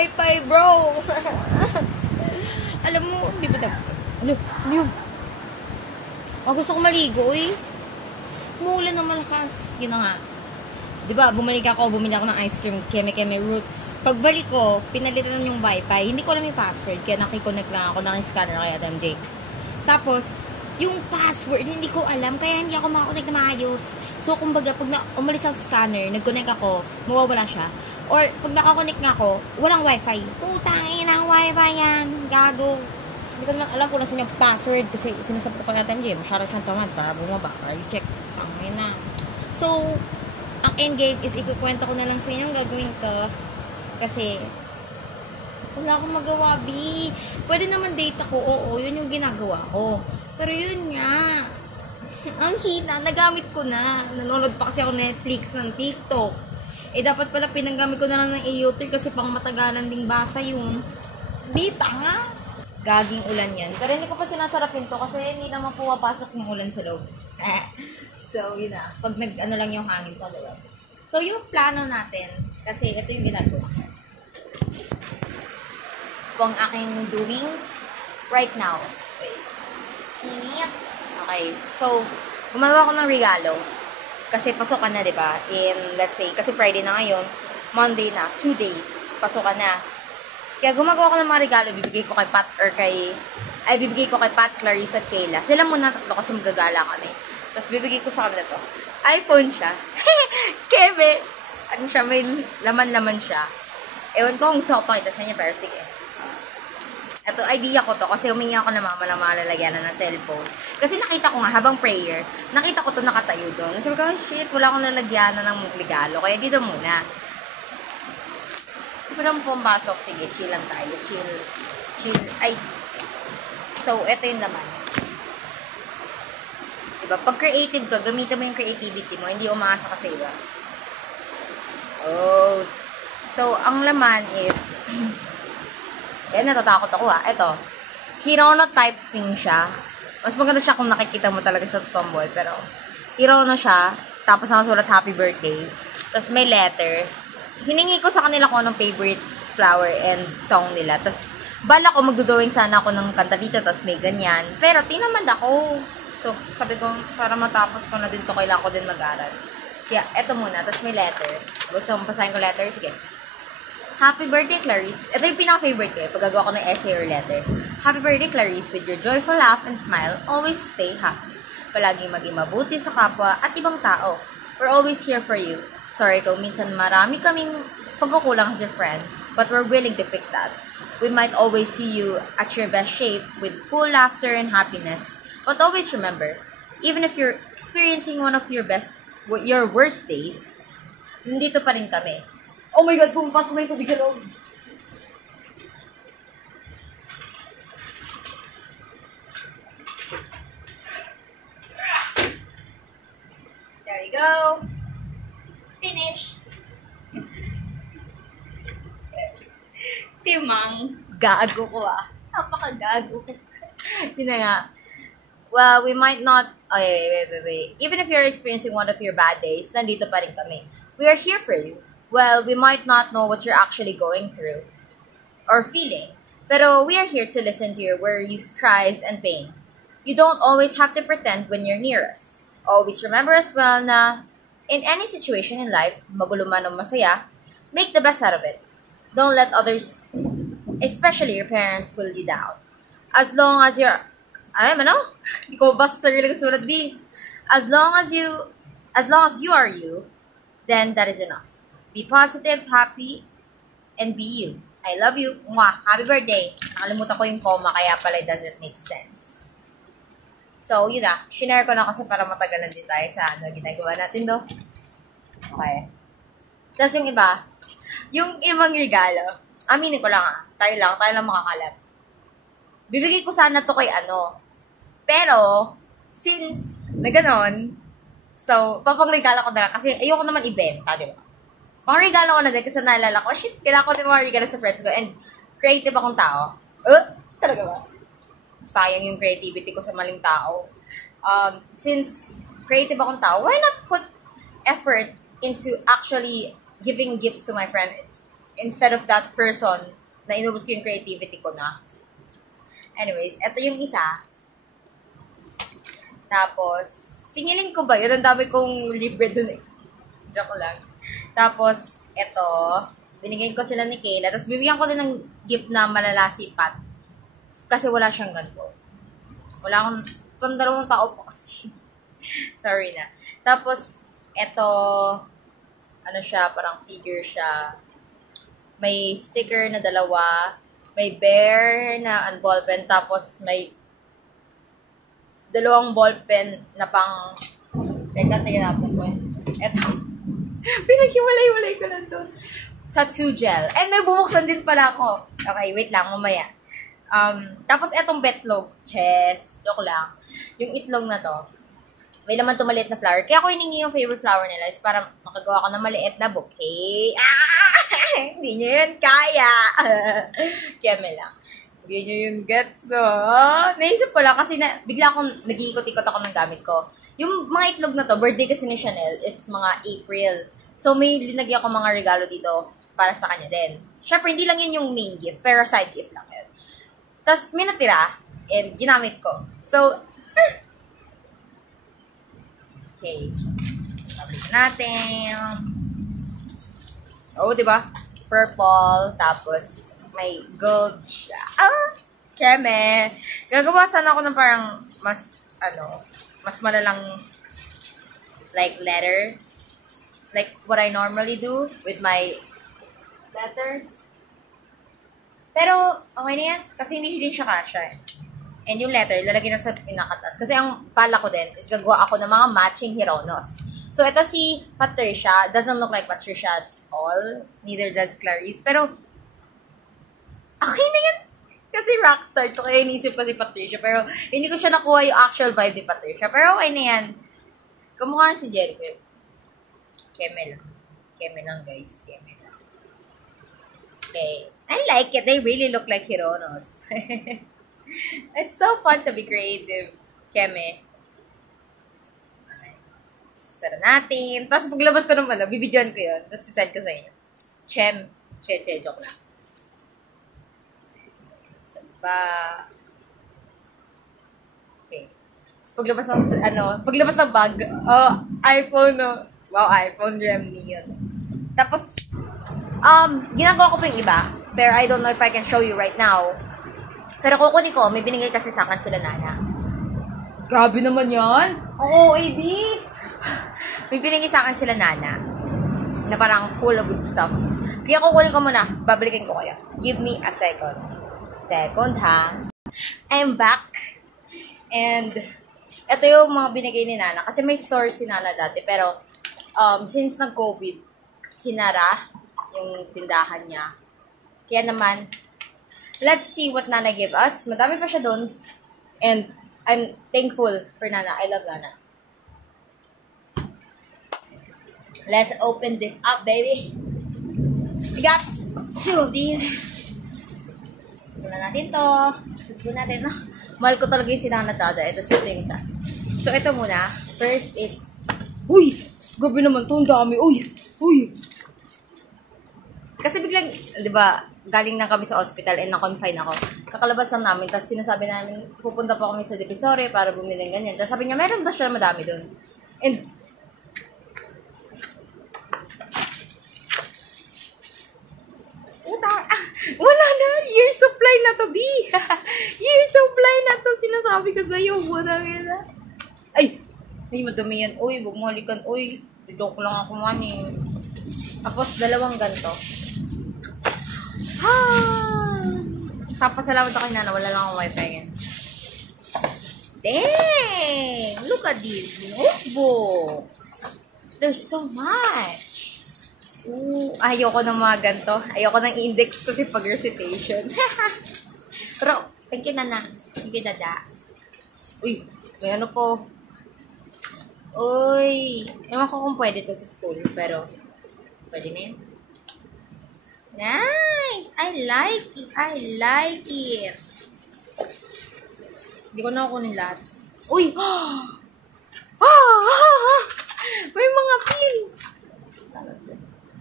wifi, bro. Alam mo, di ba ano yun? Gusto ko maligo, eh. Umuulan ng malakas. Yun na nga. Di ba, bumili ako ng ice cream, Keme Roots. Pagbalik ko, pinalitan yung wifi. Hindi ko alam yung password, kaya nakiconnect lang ako ng scanner kay Adam J. Tapos, yung password, hindi ko alam, kaya hindi ako makakonect na maayos. So, kumbaga, pag umalis ako sa scanner, nag-connect ako, mawawala siya. Or, pag nakakonect nga ako, walang wifi. Putang ina, wifi yan. Gago. Hindi ko lang alam kung nasan yung password kasi sinasabot ko natin dyan. Masyara siyang tamad para bumaba. Para i-check. Tangin na. So, ang endgame is ikukwento ko na lang sa inyo ang gagawin ko. Kasi, wala akong magawa, B. Pwede naman date ako. Oo, yun yung ginagawa ko. Pero yun nga. Ang hina. Nagamit ko na. Nanonood pa kasi ako Netflix ng TikTok. Dapat pala pinanggamit ko na lang ng AO3 kasi pang matagalan ding basa yung bita nga. Gaging ulan yan. Pero hindi ko pa sinasarapin to kasi hindi naman pumapasok yung ulan sa loob. So, yun na. Pag nag-ano lang yung hangin pa loob. So, yung plano natin, kasi ito yung ginagawa ko. Ito ang aking doings right now. Init. Okay. So, gumagawa ko ng regalo. Kasi pasokan na, diba? Let's say, kasi Friday na ngayon, Monday na, 2 days, pasokan na. Kaya gumagawa ko ng mga regalo, bibigay ko kay Pat, bibigay ko kay Pat, Clarice, at Kayla. Sila muna tatlo kasi magagala kami. Tapos bibigay ko sa kanila to. iPhone siya. Keme! Ano siya, may laman-laman siya. Ewan ko kung gusto ko pakita sa inyo, pero sige. Ito, idea ko to kasi humingi ako ng mama ng mga lalagyanan ng cellphone. Kasi nakita ko nga, habang prayer, nakita ko to nakatayo doon. Sabi ko, oh shit, wala akong lalagyanan ng regalo. Kaya dito muna. Hindi ko naman pumasok. Sige, chill lang tayo. Chill. Ay. So, ito yung laman. Diba? Pag creative ka, gamitin mo yung creativity mo. Hindi umaasa ka sa iba. Oh. So, ang laman is... natatakot ako ha. Ito. Hirono type thing siya. Mas maganda siya kung nakikita mo talaga sa tomboy. Pero, Hirono siya. Tapos nakasulat happy birthday. Tapos may letter. Hiningi ko sa kanila kung anong favorite flower and song nila. Tapos, bala ko magdodrawing sana ako ng kanta dito. Tapos may ganyan. Pero, tinamad ako. So, sabi ko, para matapos ko na din to, kailangan ko din mag-aral. Kaya, eto muna. Tapos may letter. Gusto mong pasahin ko letter? Sige. Happy birthday, Clarice. Ito yung pinaka-favorite ko. Pag gagawa ko ng essay or letter. Happy birthday, Clarice. With your joyful laugh and smile, always stay happy. Palaging maging mabuti sa kapwa at ibang tao. We're always here for you. Sorry kung minsan marami kaming pagkukulang as your friend, but we're willing to fix that. We might always see you at your best shape with full laughter and happiness. But always remember, even if you're experiencing one of your worst days, nandito pa rin kami. Oh my God, pumapasok na yung tubig sa loob. There you go. Finished. Timang. Gago ko ah. Napaka-gago ko. Yun na nga. Well, we might not... wait. Even if you're experiencing one of your bad days, nandito pa rin kami. We are here for you. Well, we might not know what you're actually going through or feeling, pero we are here to listen to your worries, cries, and pain. You don't always have to pretend when you're near us. Always remember as well na in any situation in life, magulo man o masaya, make the best out of it. Don't let others, especially your parents, pull you down. As long as you're, hindi ko basta sarili ko sulat, B. As long as you are you, then that is enough. Be positive, happy, and be you. I love you. Mwah. Happy birthday. Nakalimutan ko yung comma, kaya pala it doesn't make sense. So, yun na. Shinare ko na kasi para matagalan din tayo sa ginagawa natin, do. Okay. Tapos yung ibang regalo, aminin ko lang tayo lang makakalap. Bibigay ko sana to kay Pero, since na ganon, so, papang-regalo ko na lang kasi ayoko naman ibenta, di ba? Pang-regalo ko na din kasi naalala ko, shit, kailangan ko din mga regalo sa friends ko and creative akong tao. Talaga ba? Sayang yung creativity ko sa maling tao. Since creative akong tao, why not put effort into actually giving gifts to my friend instead of that person na inubos ko yung creativity ko na. Anyways, eto yung isa. Tapos, singilin ko ba? Yun, ang dami kong libre dun eh. Joke lang. Tapos, eto, binigyan ko sila ni Kayla. Tapos, bibigyan ko din ng gift na malalasipat. Kasi wala siyang ganito. Wala akong, pang dalawang tao po kasi. Sorry na. Tapos, eto, ano siya, parang figure siya. May sticker na dalawa. May bear na ballpen. Tapos, may dalawang ballpen na pang, teka natin ko eh. Eto. Pinaghiwalay-walay ko lang to. Tattoo gel. And may bubuksan din pala ako. Okay, wait lang, mamaya. Tapos etong betlog. Chess. Joke lang. Yung itlog na to, may laman to maliit na flower. Kaya ako hiningi yung favorite flower nila is para makagawa ko ng maliit na bouquet. Hindi nyo yun kaya. Kaya may lang. Hindi nyo yung gets, no? Naisip ko lang kasi bigla akong nag-iikot-ikot ako ng gamit ko. Yung mga itlog na to, birthday kasi ni Chanel is mga April. So, may linagyan ko mga regalo dito para sa kanya din. Siyempre, hindi lang yun yung main gift, pero side gift lang yun. Tapos, may natira, and ginamit ko. So, okay. Sabi natin. Oh, diba? Purple, tapos may gold siya. Keme. Gagawa sana ako ng parang mas malalang like letter. Like what I normally do with my letters. Pero, okay na yan. Kasi hindi din siya kasha eh. And yung letter, lalagyan na sa pinakatas. Kasi ang pala ko din is gagawa ako ng mga matching Hironos. So, ito si Patricia. Doesn't look like Patricia at all. Neither does Clarice. Pero, okay na yan. Kasi rockstar to. Kaya inisip ko si Patricia. Pero, hindi ko siya nakuha yung actual vibe ni Patricia. Pero, okay na yan. Kamukha si Jericho. Keme lang. Keme lang, guys. Keme lang. Okay. I like it. They really look like Hironos. It's so fun to be creative. Keme. Okay. Sara natin. Tapos paglabas ko naman, bibidyoan ko yun. Tapos sisend ko sa inyo. Joke lang. Saan ba? Okay. Tapos paglabas ng bag, iPhone, no? Wow, iPhone Gemini yun. Tapos, ginagawa ko pa yung iba. Pero I don't know if I can show you right now. Pero kukunin ko, may binigay kasi sa akin sila Nana. Grabe naman yan. Oo, AB. May binigay sa akin sila Nana. Na parang full of good stuff. Kaya kukunin ko muna. Babalikin ko kayo. Give me a second. Second, ha? I'm back. And, ito yung mga binigay ni Nana. Kasi may store si Nana dati. Pero, since nag-COVID, sinara yung tindahan niya. Kaya naman, let's see what Nana gave us. Madami pa siya doon. And I'm thankful for Nana. I love Nana. Let's open this up, baby. We got 2 of these. Ito natin to. Ito natin. Mahal ko talaga yung sinana tada. Ito yung isa. So, ito muna. First is, uy! Gabi naman to. Ang dami. Uy! Kasi biglang, di ba, galing na kami sa hospital and na-confine ako. Kakalabas lang namin, tapos sinasabi namin, pupunta pa kami sa Divisoria para bumili ng ganyan. Tapos sabi niya, meron ba siya madami doon? And, wala na, year supply na to, B. Year supply na to, sinasabi ko sa'yo. Wala na. Ay, madami yan. Uy, huwag mo halikan. Uy, joke lang ako man eh. Tapos, dalawang ganito. Papasalamat ako kay Nana, wala lang akong wifi yan. Dang! Look at these notebooks. There's so much. Ooh, ayoko ng mga ganito. Ayoko ng index kasi pag recitation. Pero, thank you, Nana. Thank you, Dada. Uy, may ano po. Uy, ewan ko kung pwede to sa school, pero pwede na yun. Nice! I like it. Hindi ko na kunin lahat. Uy! May mga pins!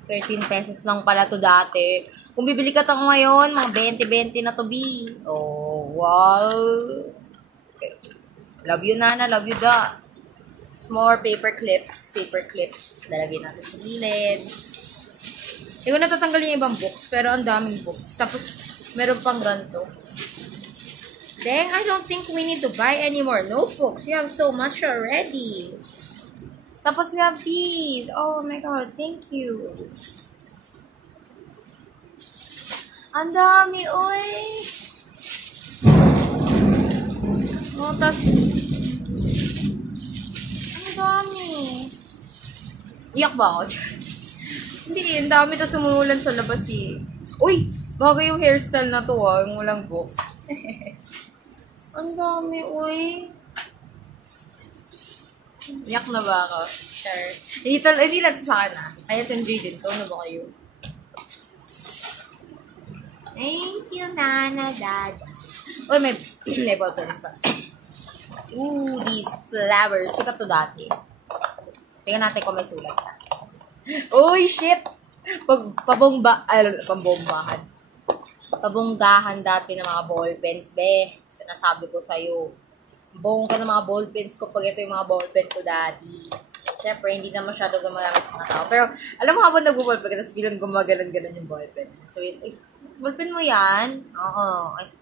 13 pesos lang pala to dati. Kung bibili ka to ngayon, mga 20-20 na to, B. Oh, wow. Okay. Love you, Nana. Love you, Da. More paper clips. Paper clips. Lalagyan natin sa gilid. Hindi ko natatanggal yung ibang books, pero ang daming books. Tapos, meron pang ganito. Dang, I don't think we need to buy any more notebooks. We have so much already. Tapos, we have these. Oh my God, thank you. Ang dami, oy. Oh, tas, ang dami. Iyak ba ako? Hindi, ang dami tas sumulan sa labas eh. Uy, bagay yung hairstyle na to ah, yung walang book. Ang dami, uy. Iyak na ba ako? Sure. Hindi lang sa akin ah. Kaya enjoy din to. Ano ba kayo? Thank you, Nana, Dad. Uy, may ballpens pa. Ooh, these flowers. Sikat to dati. Tingnan natin kung may sulat na. Uy, shit! Pambombahan. Pabonggahan dati ng mga ballpens, be. Sinasabi ko sa'yo. Bong ka ng mga ballpens ko pag ito yung mga ballpen ko dati. Siyempre, hindi na masyado gumagamit ng mga tao. Pero, alam mo habang nag-ballpen ka, tapos bilang gumagalan-galan yung ballpen. So, wait, ballpen mo yan? Oo. Ay.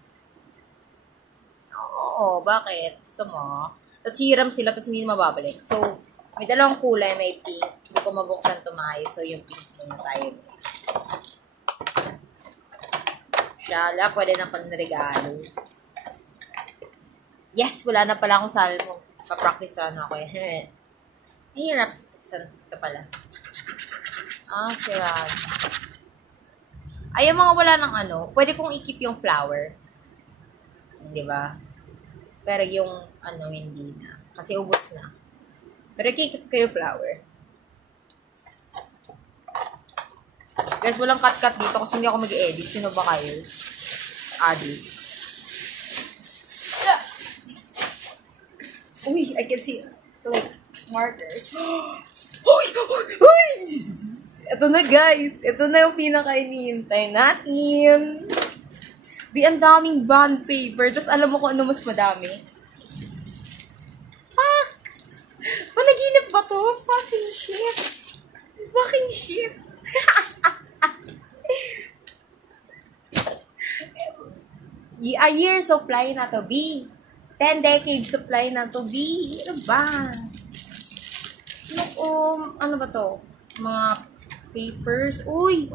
Oo, bakit? Gusto mo? Tapos hiram sila, tapos hindi na mababalik. So, may dalawang kulay, may pink. Hindi ko mabuksan ito maayos. So, yung pink muna tayo. Shala, pwede na pang regalo. Yes, wala na pala akong salmo. Pa-practice na ako eh. Hirap. Saan ito pala? Ah, sirad. Ay, yung mga wala ng ano, pwede kong i-keep yung flower. Di ba? Pero yung ano, hindi na. Kasi ubos na. Pero i-keep ko yung flower. Guys, walang cut-cut dito kasi hindi ako mag-edit. Sino ba kayo? Adi. Uy, I can see like markers. Uy! Ito na guys. Ito na yung pinaka-inihintay natin. Ang daming bond paper. Tapos alam mo kung ano mas madami? Fuck! Panaginip ba to? Fucking shit. Fucking shit. A year supply na to, B. 10 decades supply na to, B. Ano ba? Ano ba to? Mga papers. Uy!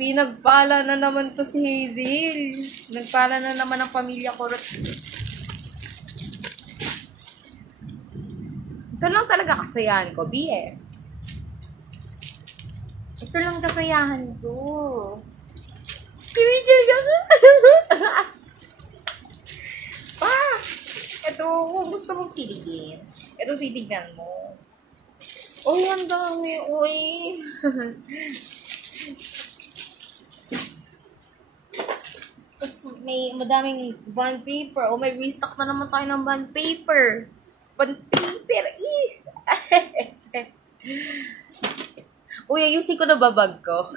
Pinagpala na naman to si Hazel. Nagpala na naman ang pamilya ko. Ito lang talaga kasayahan ko, B eh. Ito lang kasayahan ko. Pinigil ka na. Ito, kung gusto mong piligin. Ito, titignan mo. Uy, ang dami. Uy. Tapos, may madaming bond paper. O, may restock na naman tayo ng bond paper. Bond paper. Uy, ayusin ko na babag ko.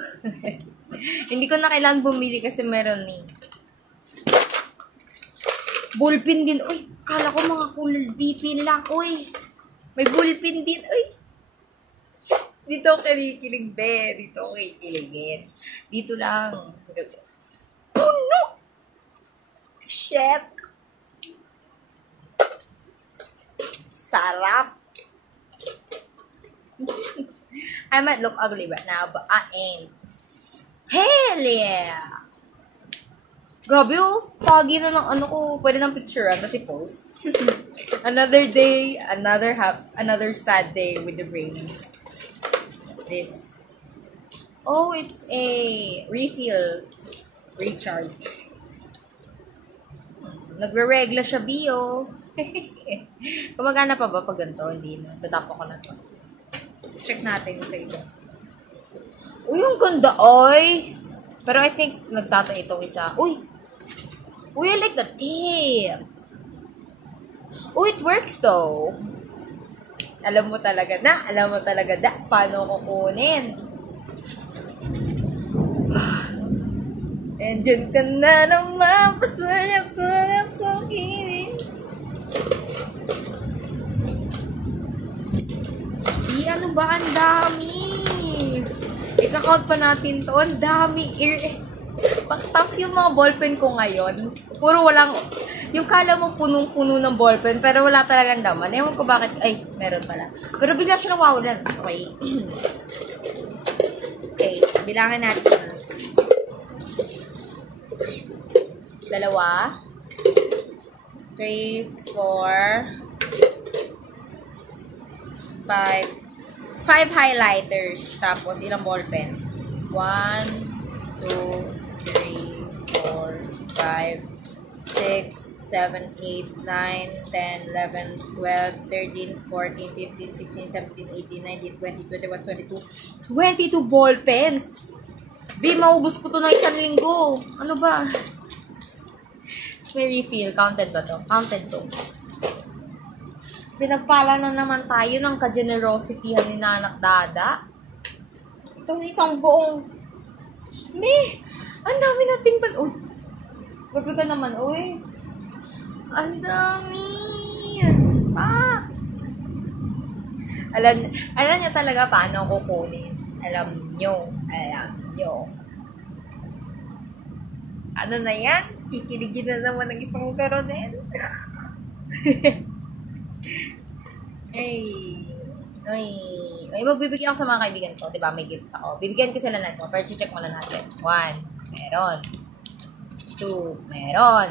Hindi ko na kailangan bumili kasi meron ni. Bullpen din. Uy, kala ko mga kulay BP lang. Uy, may bullpen din. Uy. Dito ako kinikilig, be. Dito ako kikiligin. Dito lang. Puno! Shit! Sarap! I might look ugly right now, but I ain't. Hell yeah! Grabe oh, foggy na ng ano ko. Pwede ng picturean kasi post. Another day, another sad day with the brain. What's this? Oh, it's a refill. Recharge. Nagre-regla siya, Bio. Kumagana pa ba pag ganito? Hindi na. Tatapo ko na to. Check natin sa isa. Uy, ang ganda, oy! Pero I think, nagtato itong isa. Uy! Uy, I like the tape! Oh, it works though. Alam mo talaga da, paano kukunin. And dyan ka na naman, pasulap-sulap sa kiling. Ano ba? Ang dami. Ika-count pa natin to. Ang dami. Tapos yung mga ballpen ko ngayon, puro walang, yung kala mo punong-puno ng ballpen, pero wala talagang laman. Ewan ko bakit, ay, meron pala. Pero bigla siya nawawalan. Okay. Okay, bilangan natin. 2, 3, 4, 5, 5 highlighters. Tapos, ilang ballpen? 1, 2, 3, 4, 5, 6, 7, 8, 9, 10, 11, 12, 13, 14, 15, 16, 17, 18, 19, 20, 21, 22. 22 ballpens! Be, maubos ko to ng 1 linggo. Ano ba? Tapos may refill. Counted ba to? Counted to. Pinagpala na naman tayo ng ka-generosity ni Nanak Dada. Itong isang buong... Me! Ang dami nating pan... Uy! Gabi ka naman, uy! Ang dami! Pa! Alam niya talaga paano kukunin. Alam nyo. Ano na yan? Kikiligin na naman ng isang karonel. Ay, magbibigyan ako sa mga kaibigan ko, 'di ba? May gift ako. Bibigyan ko sila natin, pero check muna natin. 1, meron. 2, meron.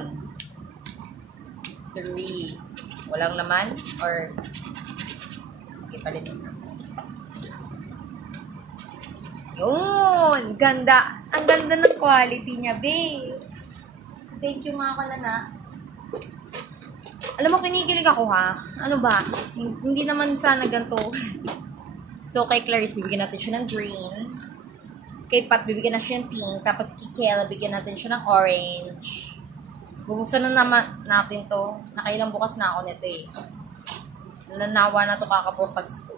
3, walang laman or okay, palitin na. Yun, ganda. Ang ganda ng quality niya, babe. Thank you mga kalana. Alam mo, kinikilig ako ha. Ano ba? Hindi naman sana ganito. So, kay Clarice, bibigyan natin siya ng green. Kay Pat, bibigyan natin siya ng pink. Tapos, kay Kayla, bibigyan natin siya ng orange. Bubuksan na naman natin to. Nakailang bukas na ako nito eh. Nanawa na to kakabukas ko.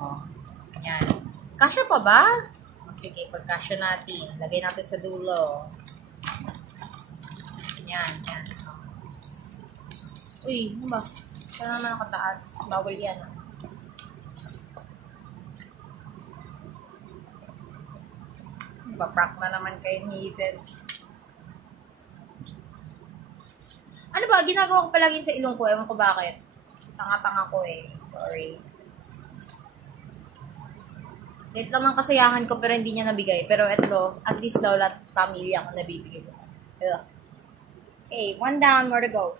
Oh. Yan. Kasya pa ba? Sige, pagkasya natin. Lagay natin sa dulo. Yan. Uy, ano ba? Saan naman nakataas? Bawal yan. Prank na naman kayo ni Hazel. Ano ba? Ginagawa ko palagi sa ilong ko. Ewan ko bakit. Tanga-tanga ko eh. Sorry. Late lang ang kasayahan ko pero hindi niya nabigay. Pero eto, at least daw lahat pamilya ko nabibigay ko. Okay, 1 down, more to go.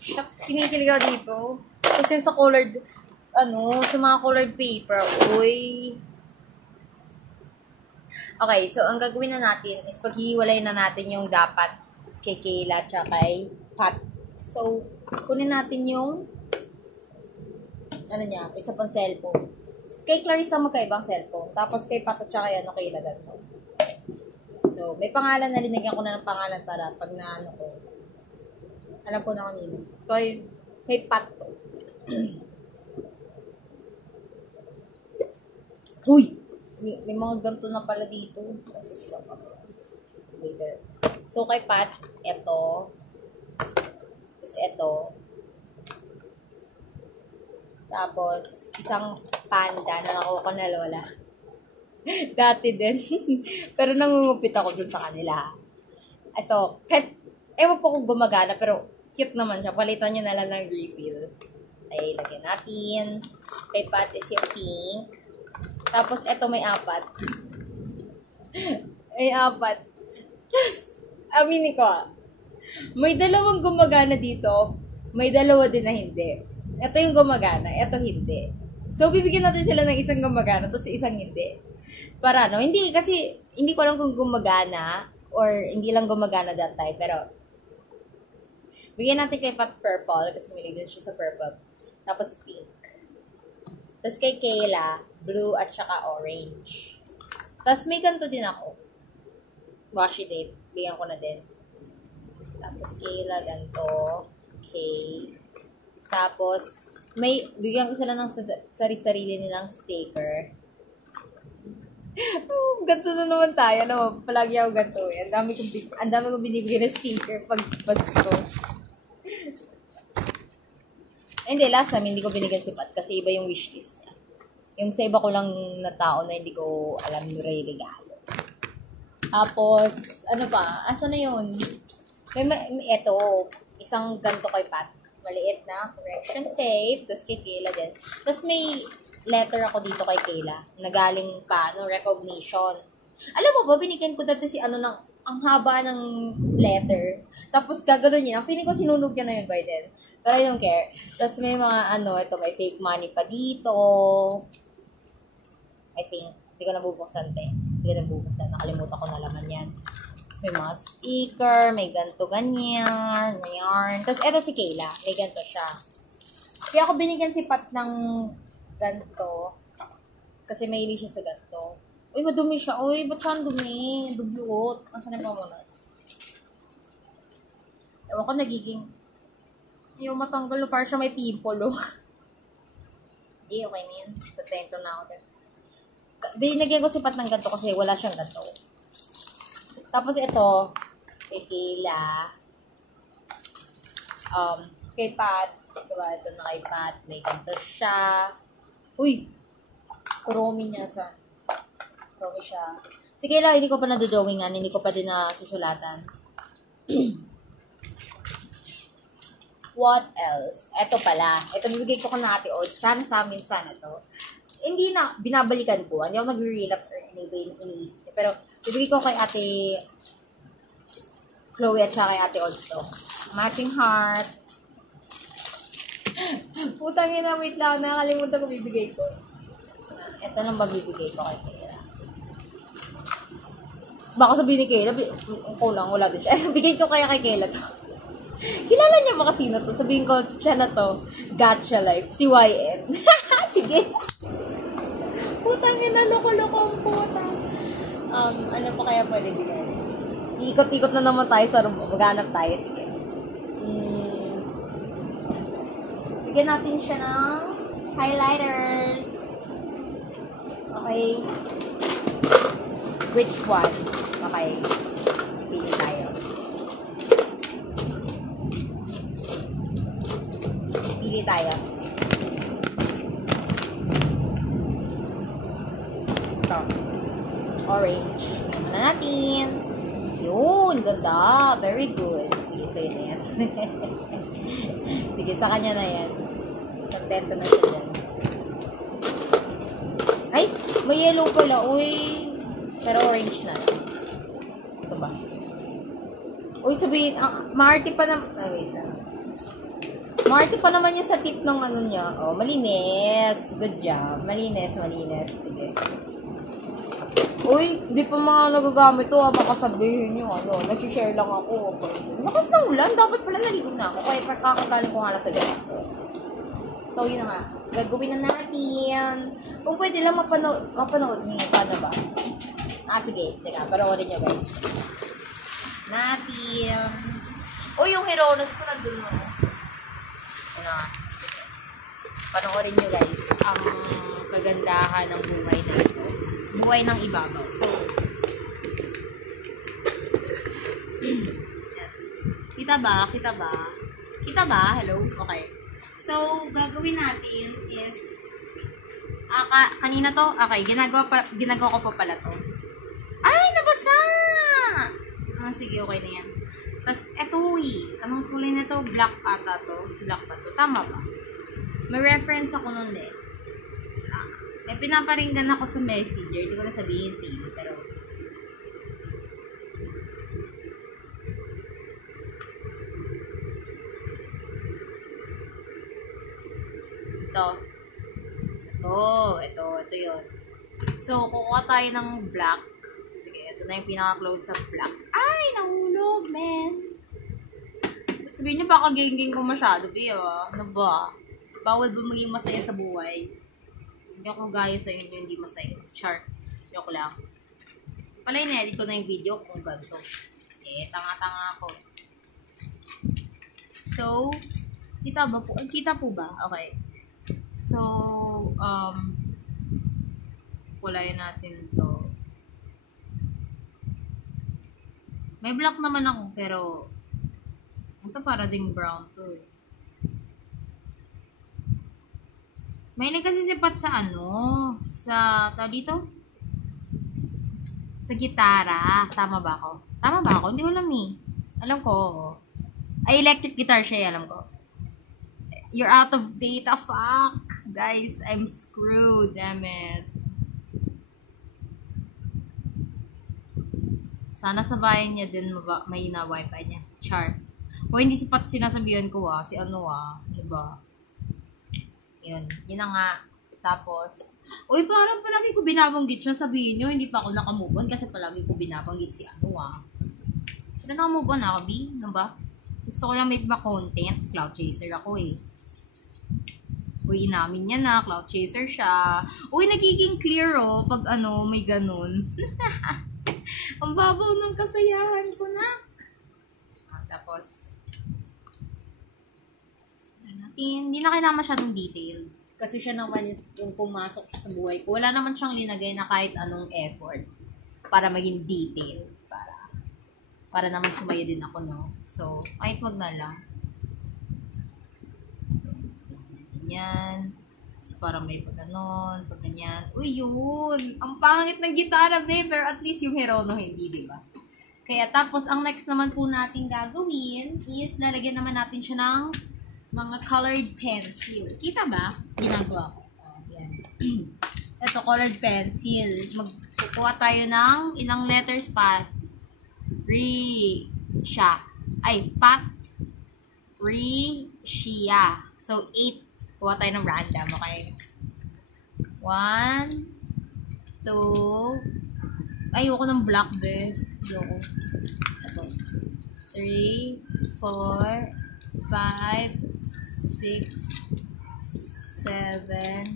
Shucks, kinikilig ako dito. Kasi sa colored, sa mga colored paper, uy. Okay, so ang gagawin na natin is paghihiwalay na natin yung dapat kay Kayla at kay Pat. So, kunin natin yung isa pang cellphone. Kay Clarice na magkaibang cellphone. Tapos kay Pat at Kayla ganito. So, may pangalan na linagyan ko na ng pangalan para pag ko. Alam ko na kanino. Kay Pat to. Huy! May mga ganito na pala dito. So, kay Pat, eto. Tapos eto. Tapos, isang panda na nakuha ko na lola. Dati din. Pero nangungupit ako dun sa kanila. Ito, ewan ko kung gumagana, pero cute naman siya. Palitan nyo na lang ng refill. Ay, lagyan natin. Kay Pat is yung pink. Tapos, eto may 4. May 4. Plus, aminin ko, may 2 gumagana dito. May 2 din na hindi. Ito yung gumagana, ito hindi. So, bibigyan natin sila ng isang gumagana, tapos isang hindi. Para hindi kasi, hindi ko alam kung gumagana, or hindi lang gumagana that time, pero, bigyan natin kay Pat purple, kasi may din siya sa purple. Tapos pink. Tapos kay Kayla, blue at saka orange. Tapos may ganito din ako. Washi tape. Bigyan ko na din. Tapos Kayla, ganito. Okay. Tapos, Bigyan ko sila ng sarili nilang sticker. Oh, ganito na naman tayo, no? Palagi ako ganito eh. Ang dami kong binibigyan ng sticker pag Pasko. Hindi, last time, hindi ko binigyan si Pat kasi iba yung wishlist niya. Yung sa iba ko lang na tao na hindi ko alam yung regalo. Tapos, ano pa? Asa na yun? Ito, isang ganito kay Pat. Maliit na correction tape. Tapos kay Kayla din. Tapos may letter ako dito kay Kayla na galing pa, no, recognition. Alam mo ba, binigyan ko dati si ang haba ng letter. Tapos gagano'n niya. Ang feeling ko sinunog niya na yun by then. Pero I don't care. Tapos may mga ito, may fake money pa dito. I think. Hindi ko nabubuksan, te. Hindi ko nabubuksan. Nakalimutan ko na laman yan. Tapos may mga sticker, may ganto ganyan, may yarn. Tapos eto si Kayla. May ganto siya. Kaya ako binigyan si Pat ng ganto. Kasi may siya sa ganto. Uy, madumi siya. Uy, ba't siya ang dumi? Dugyot. Nasaan yung pamunas? Ewan ko, nagiging... Ayaw matanggal. Parang siya may pimple, oh. Hindi, okay na yun. Tatento na ako din. Binigyan ko si Pat ng ganto kasi wala siyang ganto. Tapos ito, kay Kayla. Kay Pat. Diba, ito na kay Pat. May ganto siya. Uy! Kuromi niya sa... Kuromi siya. Si Kayla, hindi ko pa nadodrawingan. Hindi ko pa din nasusulatan. What else? Ito pala. Ito, bibigay ko na Ate Odds. Sana sa amin, sana to. Hindi na, binabalikan ko. Hindi ako nag-relapse or anything, iniisip. Pero, bibigay ko kay Ate Chloe at saka kay Ate Odds to. Matching heart. Putang ina, wait lang. Nakakalimutan ko bibigay ko. Ito lang ba bibigay ko kay Kayla? Baka sabihin ni Kayla, kulang, wala din siya. Bigay ko kaya kay Kayla to. Kilala niya ba kasi na to? Sabihin ko, siya na to. Gotcha life. Si YN. Sige. Putang ina, loko-loko ang puta. Ano pa kaya pwede bigay? Iikot-ikot na naman tayo sa room. Maghanap tayo. Sige. Bigyan natin siya ng highlighters. Okay. Which one? Okay. Pili tayo. Pili tayo. Ito. Orange. Tingnan na natin. Yun. Ganda. Very good. Sige, sa'yo na yan. Sige, sa kanya na yan. Contento na siya dyan. Ay! May yellow pala. Uy. Pero orange na. Ito ba? Uy, sabihin, maarte pa na... wait lang. Maarte pa naman yan sa tip ng ano niya. Oh, malinis. Good job. Malinis, malinis. Sige. Uy, hindi pa mga nagagamit to. Baka sabihin nyo, nag-share lang ako. Lakas ng ulan. Dapat pala naligo na ako. Kaya kakagaling ko nga na sa gastos. So, yun na nga. Gagawin na natin. Kung pwede lang mapanood niyo. Paano ba? Sige. Teka, panoorin nyo, guys. Natin. Uy, yung Heronos ko nandun mo. Yun na nga. Panoorin nyo, guys. Ang kagandahan ng buhay na ito. Buhay ng ibabaw. So, kita ba? Kita ba? Kita ba? Hello? Okay. So, gagawin natin is kanina to? Okay, ginagawa ko pa pala to. Ay, nabasa! Sige, okay na yan. Tapos, eto anong kulay na to? Black ata to. Black pa to. Tama ba? May reference ako nun eh. May pinaparinggan ako sa messenger. Hindi ko na sabihin sino, pero ito yun. So, kukuha tayo ng black. Sige, ito na yung pinaka-close up black. Ay, nahulog, man. Sabihin niyo, baka geng-geng ko masyado, Pia. Ano ba? Bawal ba maging masaya sa buhay? Hindi ako gaya sa inyo, hindi masaya. Char. Joke lang. Pala in-edit ko na yung video kung ganito. Tanga-tanga ako. So, kita po ba? Okay. So, kulayan natin to. May black naman ako, pero ito para ding brown to eh. May kasi sipat sa dito? Sa gitara. Tama ba ako? Hindi ko alam eh. Alam ko, ay, electric guitar siya, alam ko. You're out of data, fuck! Guys, I'm screwed, damn it. Sana sa bayan niya din may na wifi niya. Char. O hindi sipat sinasabihan ko si diba? Yun na nga. Tapos, uy, parang palagi ko binabanggit siya, sabihin nyo, hindi pa ako nakamove on kasi palagi ko binabanggit si Sino nakamove on ako, B? Ano ba? Gusto ko lang make content. Cloud chaser ako eh. Uy, inamin niya na, cloud chaser siya. Uy, nagiging clear pag may ganun. Ang babaw ng kasayahan ko na. Tapos, hindi na kailangan masyadong detail. Kasi siya naman yung pumasok sa buhay ko. Wala naman siyang linagay na kahit anong effort para maging detail. Para naman sumaya din ako, no? So, kahit wag na lang. Ganyan. So, parang may pag ganyan. Uy, yun! Ang pangit ng gitara, babe. Pero at least yung Herono hindi, di ba? Kaya tapos, ang next naman po natin gagawin is lalagyan naman natin siya ng mga colored pencil. Kita ba? Ginagawa ko. Yan. Ito, colored pencil. Magkukuha tayo ng ilang letters pa. Patricia. So, 8. Kuha tayo ng random, okay? 1, 2, ayoko ng black, be. Ayoko. Ito. 3, 4, 5, 6, 7,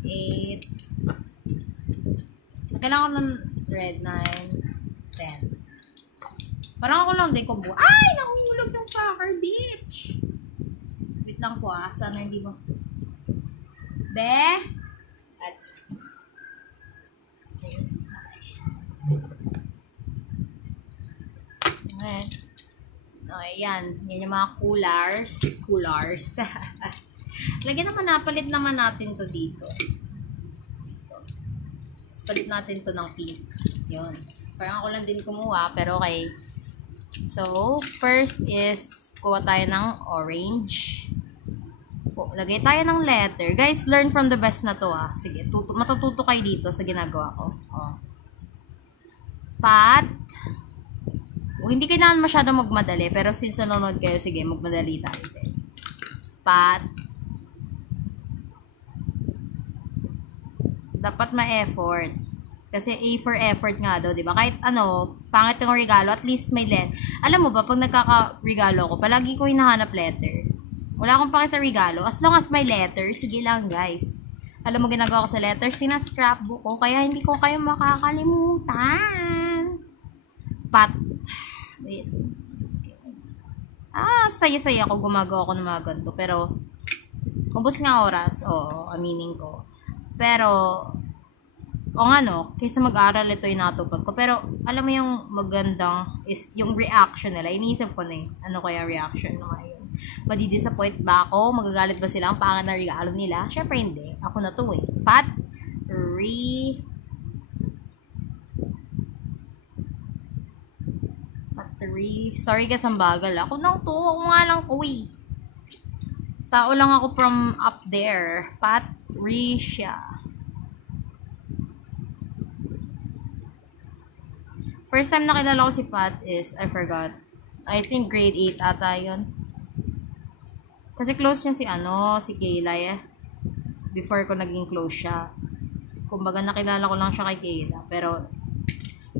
8. Kailangan ko ng red, 9, 10. Parang ako lang din ko buo. Ay! Nahulog yung fucker, bitch! Wait lang po Sana hindi mo. Be? At. Okay. Okay, yan. Yan yung mga coolers. Lagyan naman napalit naman natin to dito. Tapos palit natin to ng pink. Yun. Parang ako lang din kumuha, pero okay. So, first is, kuha tayo ng orange. Lagay tayo ng letter. Guys, learn from the best na to Sige, matututo kayo dito sa ginagawa ko. Pat. Hindi kailangan masyado magmadali, pero since nanonood kayo, sige, magmadali tayo. Pat. Dapat ma-effort. Kasi A for effort nga daw, di ba? Kahit pangit yung regalo, at least may letter. Alam mo ba, pag nagkaka-regalo ko, palagi ko hinahanap letter. Wala akong pake sa regalo. As long as may letter, sige lang, guys. Alam mo, ginagawa ko sa letter, scrapbook ko, kaya hindi ko kayo makakalimutan. Pat. Wait. Saya-saya ako gumagawa ko ng mga ganito. Pero, ubos nga oras, aminin ko. Pero, kaysa mag-aral, ito yung natupag ko. Pero, alam mo yung magandang is yung reaction nila. Iniisip ko na ano kaya reaction na ngayon. Madidisappoint ba ako? Magagalit ba sila ang pangit na regalo nila? Syempre hindi. Ako na to Sorry guys, ang bagal. Ako nga lang to Tao lang ako from up there. Patricia. First time nakilala ko si Pat is, I forgot. I think grade 8 ata yun. Kasi close niya si Kayla Before ko naging close siya. Kumbaga nakilala ko lang siya kay Kayla. Pero,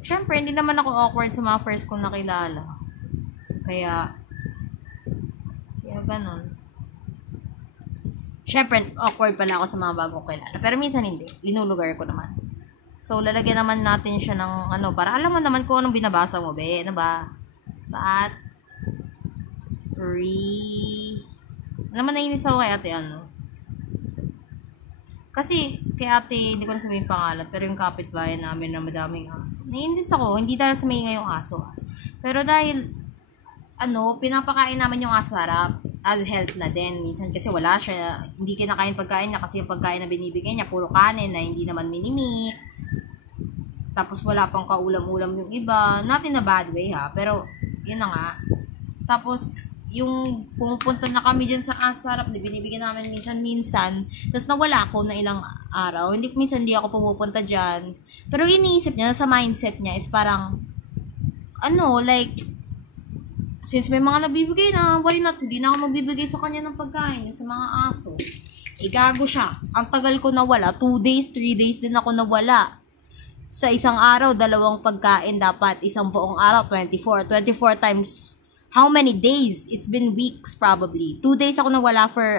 syempre, hindi naman ako awkward sa mga first kong nakilala. Kaya ganun. Syempre, awkward pala ako sa mga bagong kilala. Pero minsan hindi. Linulugar ko naman. So, lalagyan naman natin siya ng para alam mo naman kung anong binabasa mo, be. Ano ba? Alam mo, nainis ako kay ate, Kasi, kay ate, hindi ko na sabihin pangalan, pero yung kapitbahay namin na madaming aso. Naiinis ako, hindi dahil sa may ngayong aso. Pero dahil, pinapakain naman yung aso harap as health na din. Minsan kasi wala siya, hindi kinakain pagkain niya kasi yung pagkain na binibigay niya, puro kanin na hindi naman minimix. Tapos wala pang kaulam-ulam yung iba. Not in a bad way ha, pero yun na nga. Tapos, yung pumupunta na kami dyan sa asarap, binibigyan namin minsan-minsan, tapos nawala ako na ilang araw, minsan hindi ako pumupunta dyan. Pero iniisip niya, sa mindset niya is parang, like, since may mga nabibigay na, why not, hindi na ako magbibigay sa kanya ng pagkain, sa mga aso. Gago siya. Ang tagal ko nawala, 2 days, 3 days din ako nawala. Sa isang araw, 2 pagkain dapat, isang buong araw, 24 times how many days? It's been weeks probably. 2 days ako nawala for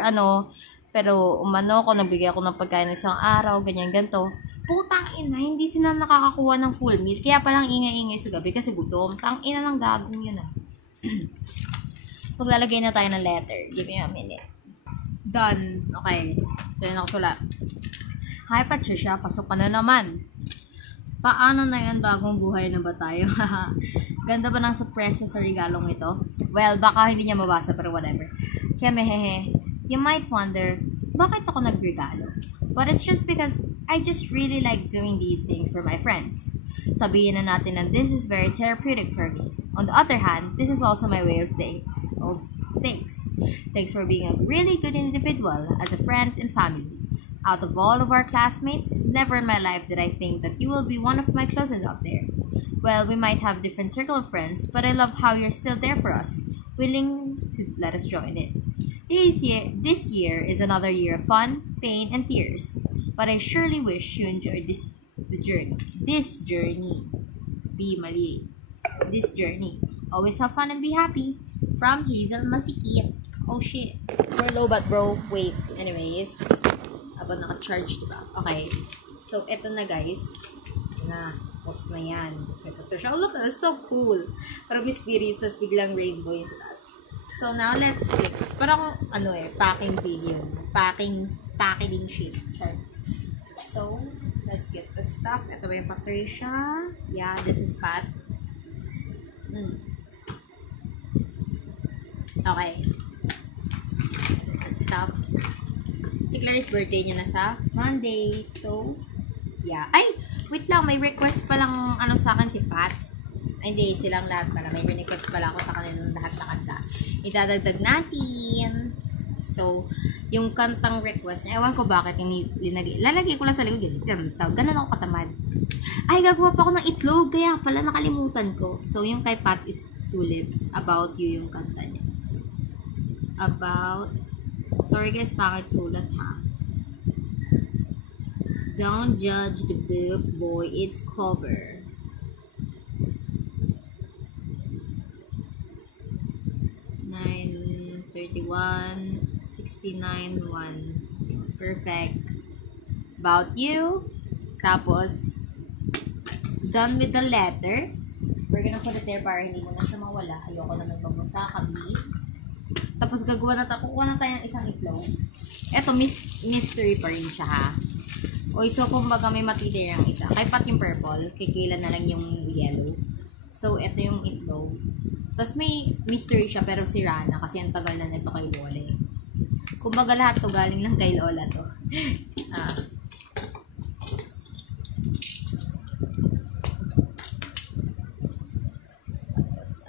pero ako, nagbigay ako ng pagkain ng isang araw, ganyan, ganito. Putang ina, hindi sila nakakakuha ng full meal. Kaya palang ingay-ingay sa gabi kasi gutom. Tang ina ng gagong yun Maglalagay na tayo ng letter. Give me a minute. Done. Okay. So yun ako sulat. Hi Patricia, pasok ka na naman. Paano na yan, bagong buhay na ba tayo? Ganda ba ng surpresa sa regalong ito? Well, baka hindi niya mabasa pero whatever. Kaya mehehe, you might wonder, bakit ako nagregalo? But it's just because I just really like doing these things for my friends. Sabihin na natin na this is very therapeutic for me. On the other hand, this is also my way of thanks. Thanks for being a really good individual as a friend and family. Out of all of our classmates, never in my life did I think that you will be one of my closest out there. Well, we might have different circle of friends, but I love how you're still there for us, willing to let us join it. This year is another year of fun, pain, and tears, but I surely wish you enjoyed the journey. This journey. This journey. Always have fun and be happy. From Hazel Masikit. Oh shit. We're low but bro. Wait. Anyways. Habang naka-charge, diba? Okay. So, eto na guys. Post na yan. Tapos may picture siya. Oh, look, that's so cool. Parang mysterious, tapos biglang rainbow yung sa taas. So, now, let's fix. Parang, packing video. Packaging sheet. Chart. So, let's get the stuff. Ito ba yung Patricia? Yeah, this is Pat. Okay. The stuff. Si Clarice's birthday niya na sa Monday. So, yeah. Ay! Wait lang. May request palang sa akin si Pat. Ay, hindi. Silang lahat pala. May request pala ako sa kanilang lahat na kanta. Idadagdag natin. So, yung kantang request niya, ewan ko bakit lalagay ko lang sa likod kasi ganun ako katamad. Ay, gagawa pa ako ng itlog. Kaya pala nakalimutan ko. So, yung kay Pat is Tulips. About You yung kanta niya. So, sorry guys, bakit sulat ha? Don't judge the book, boy, its cover. (9:31, 69:1). Perfect. About You. Tapos, done with the letter. We're gonna put it there para hindi mo na siya mawala. Ayoko naman magbasa kami. Tapos kukuha na tayo ng isang itlog. Eto, mystery pa rin siya ha. So kumbaga may matitira ang isa. Kay Pat yung purple, kay Kayla na lang yung yellow. So, eto yung itlog. Tapos may mystery siya pero si Rana kasi ang tagal na nito kay Lola eh. Kumbaga lahat to galing lang kay Lola to.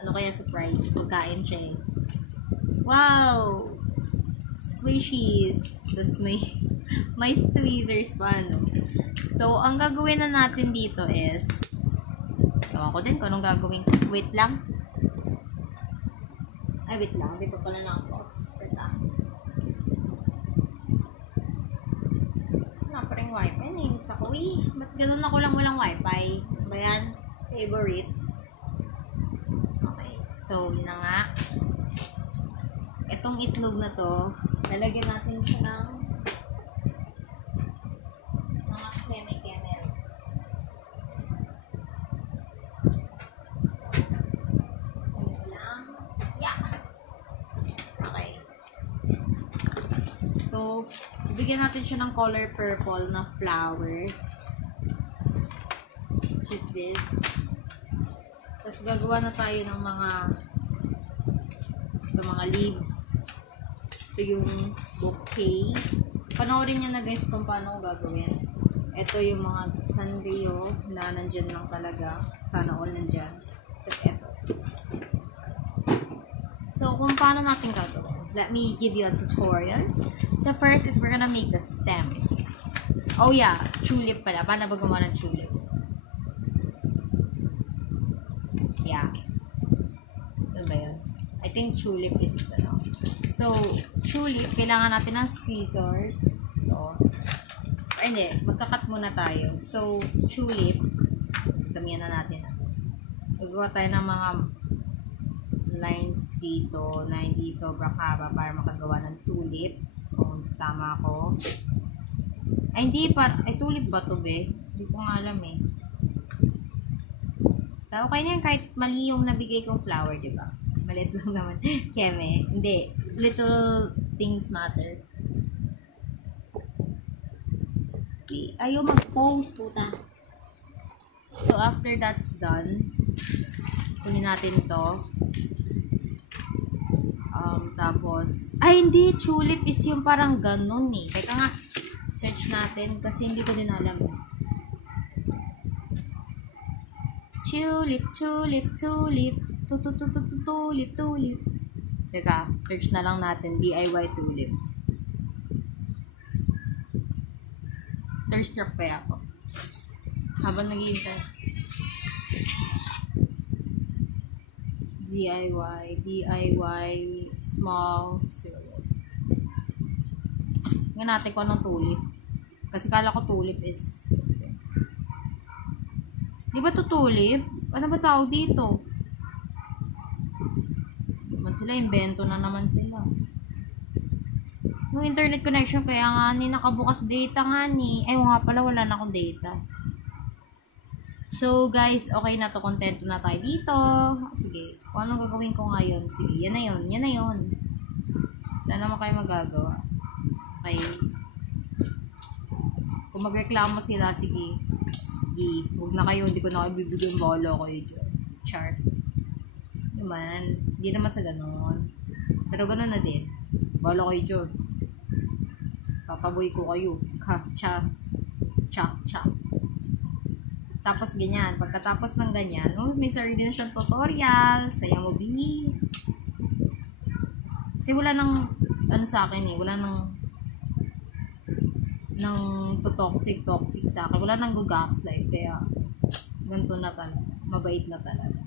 Tapos, kaya surprise? Pagkain siya eh. Wow! Squishies! Tapos may tweezers pa, So, ang gagawin na natin dito is ewan ko din kung anong gagawin. Wait lang. Ay, wait lang. Di pa pala na-post. Teka. Wala pa rin wifi. Nainis ako. Ba't ganun ako lang walang wifi? Ba yan? Favorites. Okay. So, yun na nga. Itong itlog na to, lalagyan natin siya ng mga chemicals. So, ano lang. Yeah. Okay. So, Bigyan natin siya ng color purple na flower. Which is this. Tapos gagawa na tayo ng mga leaves. Ito yung bouquet. Panoorin nyo na guys kung paano ko gagawin. Ito yung mga Sanrio na nandyan lang talaga. Sana all nandyan. Tapos ito. So, kung paano natin gagawin. Let me give you a tutorial. So, first is we're gonna make the stems. Oh yeah, tulip pala. Paano ba gumawa ng tulip? Yeah. Ano ba yun? I think tulip is, ano. So, tulip, kailangan natin ng scissors. Ito. Ay, hindi. Magkakat muna tayo. So, tulip, damihan na natin. Gagawa tayo ng mga lines dito na hindi sobrang haba para makagawa ng tulip. Kung tama ako. Ay, hindi. Ay, tulip ba ito, be? Hindi ko nga alam eh. Okay na yan kahit mali yung nabigay kong flower, di ba? Maliit lang naman. Keme. Hindi. Little things matter. Ayaw mag-pose, puta. So, after that's done, kunin natin to. Tapos, ay, hindi. Tulip is yung parang ganun eh. Teka nga, search natin kasi hindi ko din alam. Tulip, tulip, tulip. Tulip, tulip. Teka, search na lang natin. DIY tulip. Thirst trap kaya ako. Habang nag-iintay. DIY, small tulip. Nga natin kung anong tulip. Kasi kala ko tulip is... Di ba ito tulip? Ano ba tawag dito? Naman sila, invento na naman sila. Yung internet connection, kaya nga ni nakabukas data nga ni. Ay, nga pala, wala na akong data. So, guys, okay na to. Contento na tayo dito. Sige, kung anong gagawin ko ngayon. Sige, yan na yun. Yan na yun. Wala naman kayo magagawa. Okay. Kung magreklamo sila, sige. Huwag na kayo, hindi ko na kayo bibigyan bolo ko yun. Char. Naman, hindi naman sa ganon. Pero ganon na din. Bolo kayo dyan. Papaboy ko kayo. Cha. Tapos ganyan. Pagkatapos ng ganyan, may sarili na siyang tutorial. Saya mo, B. Kasi wala nang, ano sa akin eh, wala nang toxic sa akin. Wala nang gaslight. Kaya, ganito na talaga. Mabait na talaga.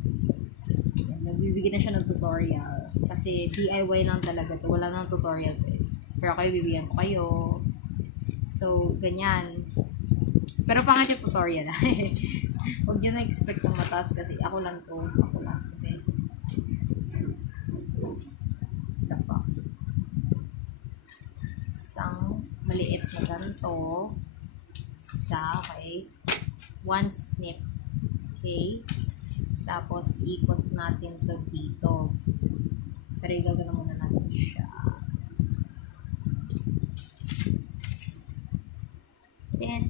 Nagbibigyan na siya ng tutorial. Kasi DIY lang talaga to. Wala nang tutorial eh. Pero kayo, bibigyan ko kayo. So, ganyan. Pero pangit yung tutorial. Huwag nyo na-expect ng mataas kasi ako lang to. Ako lang. Okay? The fuck? Isang maliit na ganito. Isa, okay? One snip. Okay? Tapos, ikot natin to dito. Pero igagano muna natin siya. Okay.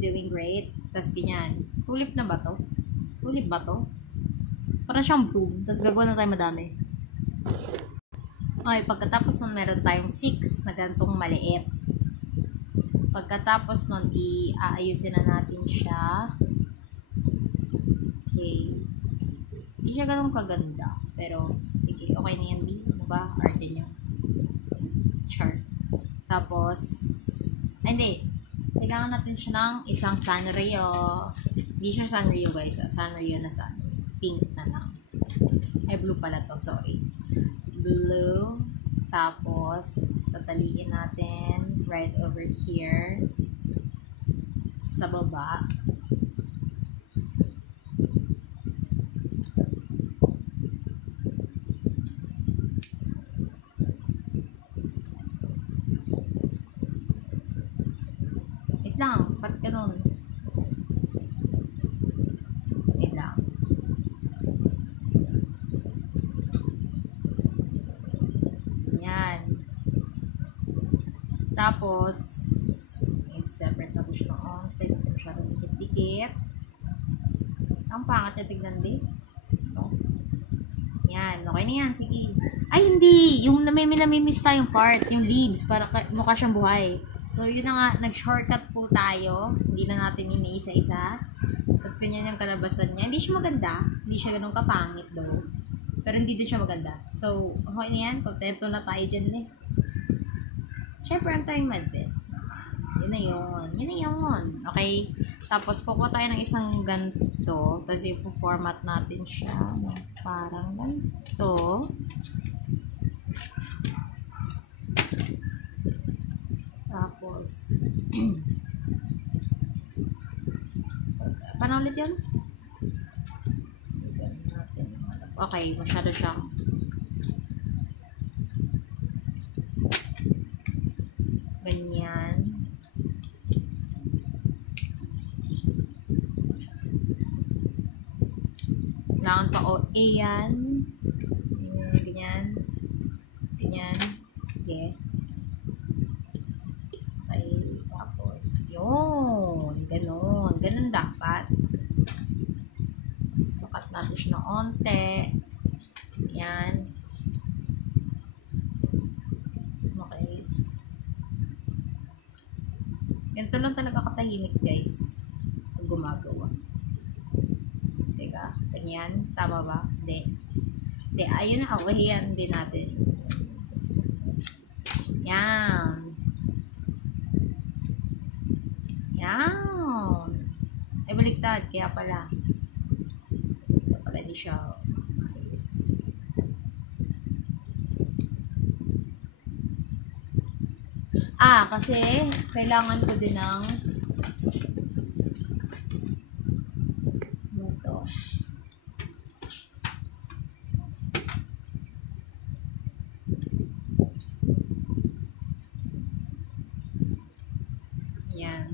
Doing great. Tapos ganyan. Tulip na ba to? Tulip ba to? Para siyang broom. Tapos gagawa na tayo madami. Okay, pagkatapos nun meron tayong 6 na gantong maliit. Pagkatapos nun, aayusin na natin siya. Okay. Hindi siya ganun kaganda. Pero, sige, okay na yan, B. Ano ba? Arte nyo. Chart. Tapos, hindi. Kailangan natin siya ng isang Sanrio. Hindi siya Sanrio, guys. Sanrio na Sanrio. Pink na lang. Ay, blue pala to. Sorry. Blue. Tapos, tataliin natin right over here. Sa baba. Wait lang. Ba't ganun? Tapos, i-separate natin siya ng onte kasi masyadong dikit-dikit. Ang pangat niya tignan, babe. No? Yan. Okay na yan. Sige. Ay, hindi! Yung namimiss tayong part, yung leaves, para mukha siyang buhay. So, yun na nga. Nag-shortcut po tayo. Hindi na natin iniisa-isa. Tapos, ganyan yung kalabasan niya. Hindi siya maganda. Hindi siya ganun kapangit, though. Pero hindi din siya maganda. So, okay na yan. Kontento na tayo dyan eh. Siyempre, ang tayong madness. Yun na yun. Yun na yun. Okay? Tapos, kukuha tayo ng isang ganito. Tapos, i-format natin siya. No? Parang ganito. Tapos, paano ulit yun? Okay, masyado siyang ganyan. Kailangan pa o yan. Ganyan. Ganyan. Okay. Okay. Tapos, yun. Ganon. Ganon dapat. Tapos, kakat natin siya ng onte. Yan. Okay. Ganito lang talaga katahimik, guys. Pag gumagawa. Teka, ganyan. Tama ba? Hindi. Hindi, ayun na. Awahiyan din natin. Yan. Yan. Ay, baliktad. Kaya pala. Hindi siya ayos. Kasi kailangan ko din ng ito. Yan.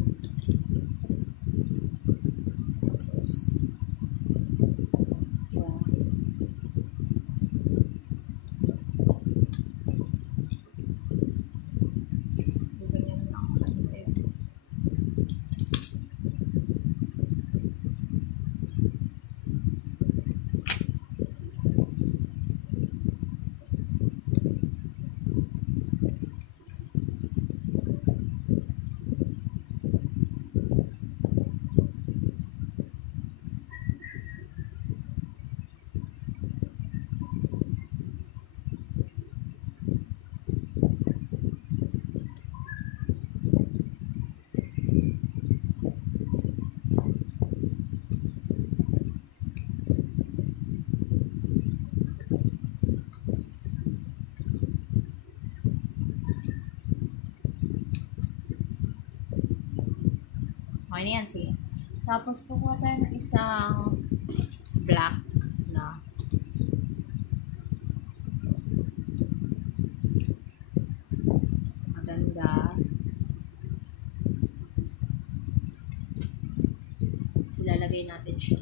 Okay na yan, sige. Tapos, kukuha tayo ng isang black na maganda. Tapos, ilalagay natin siya.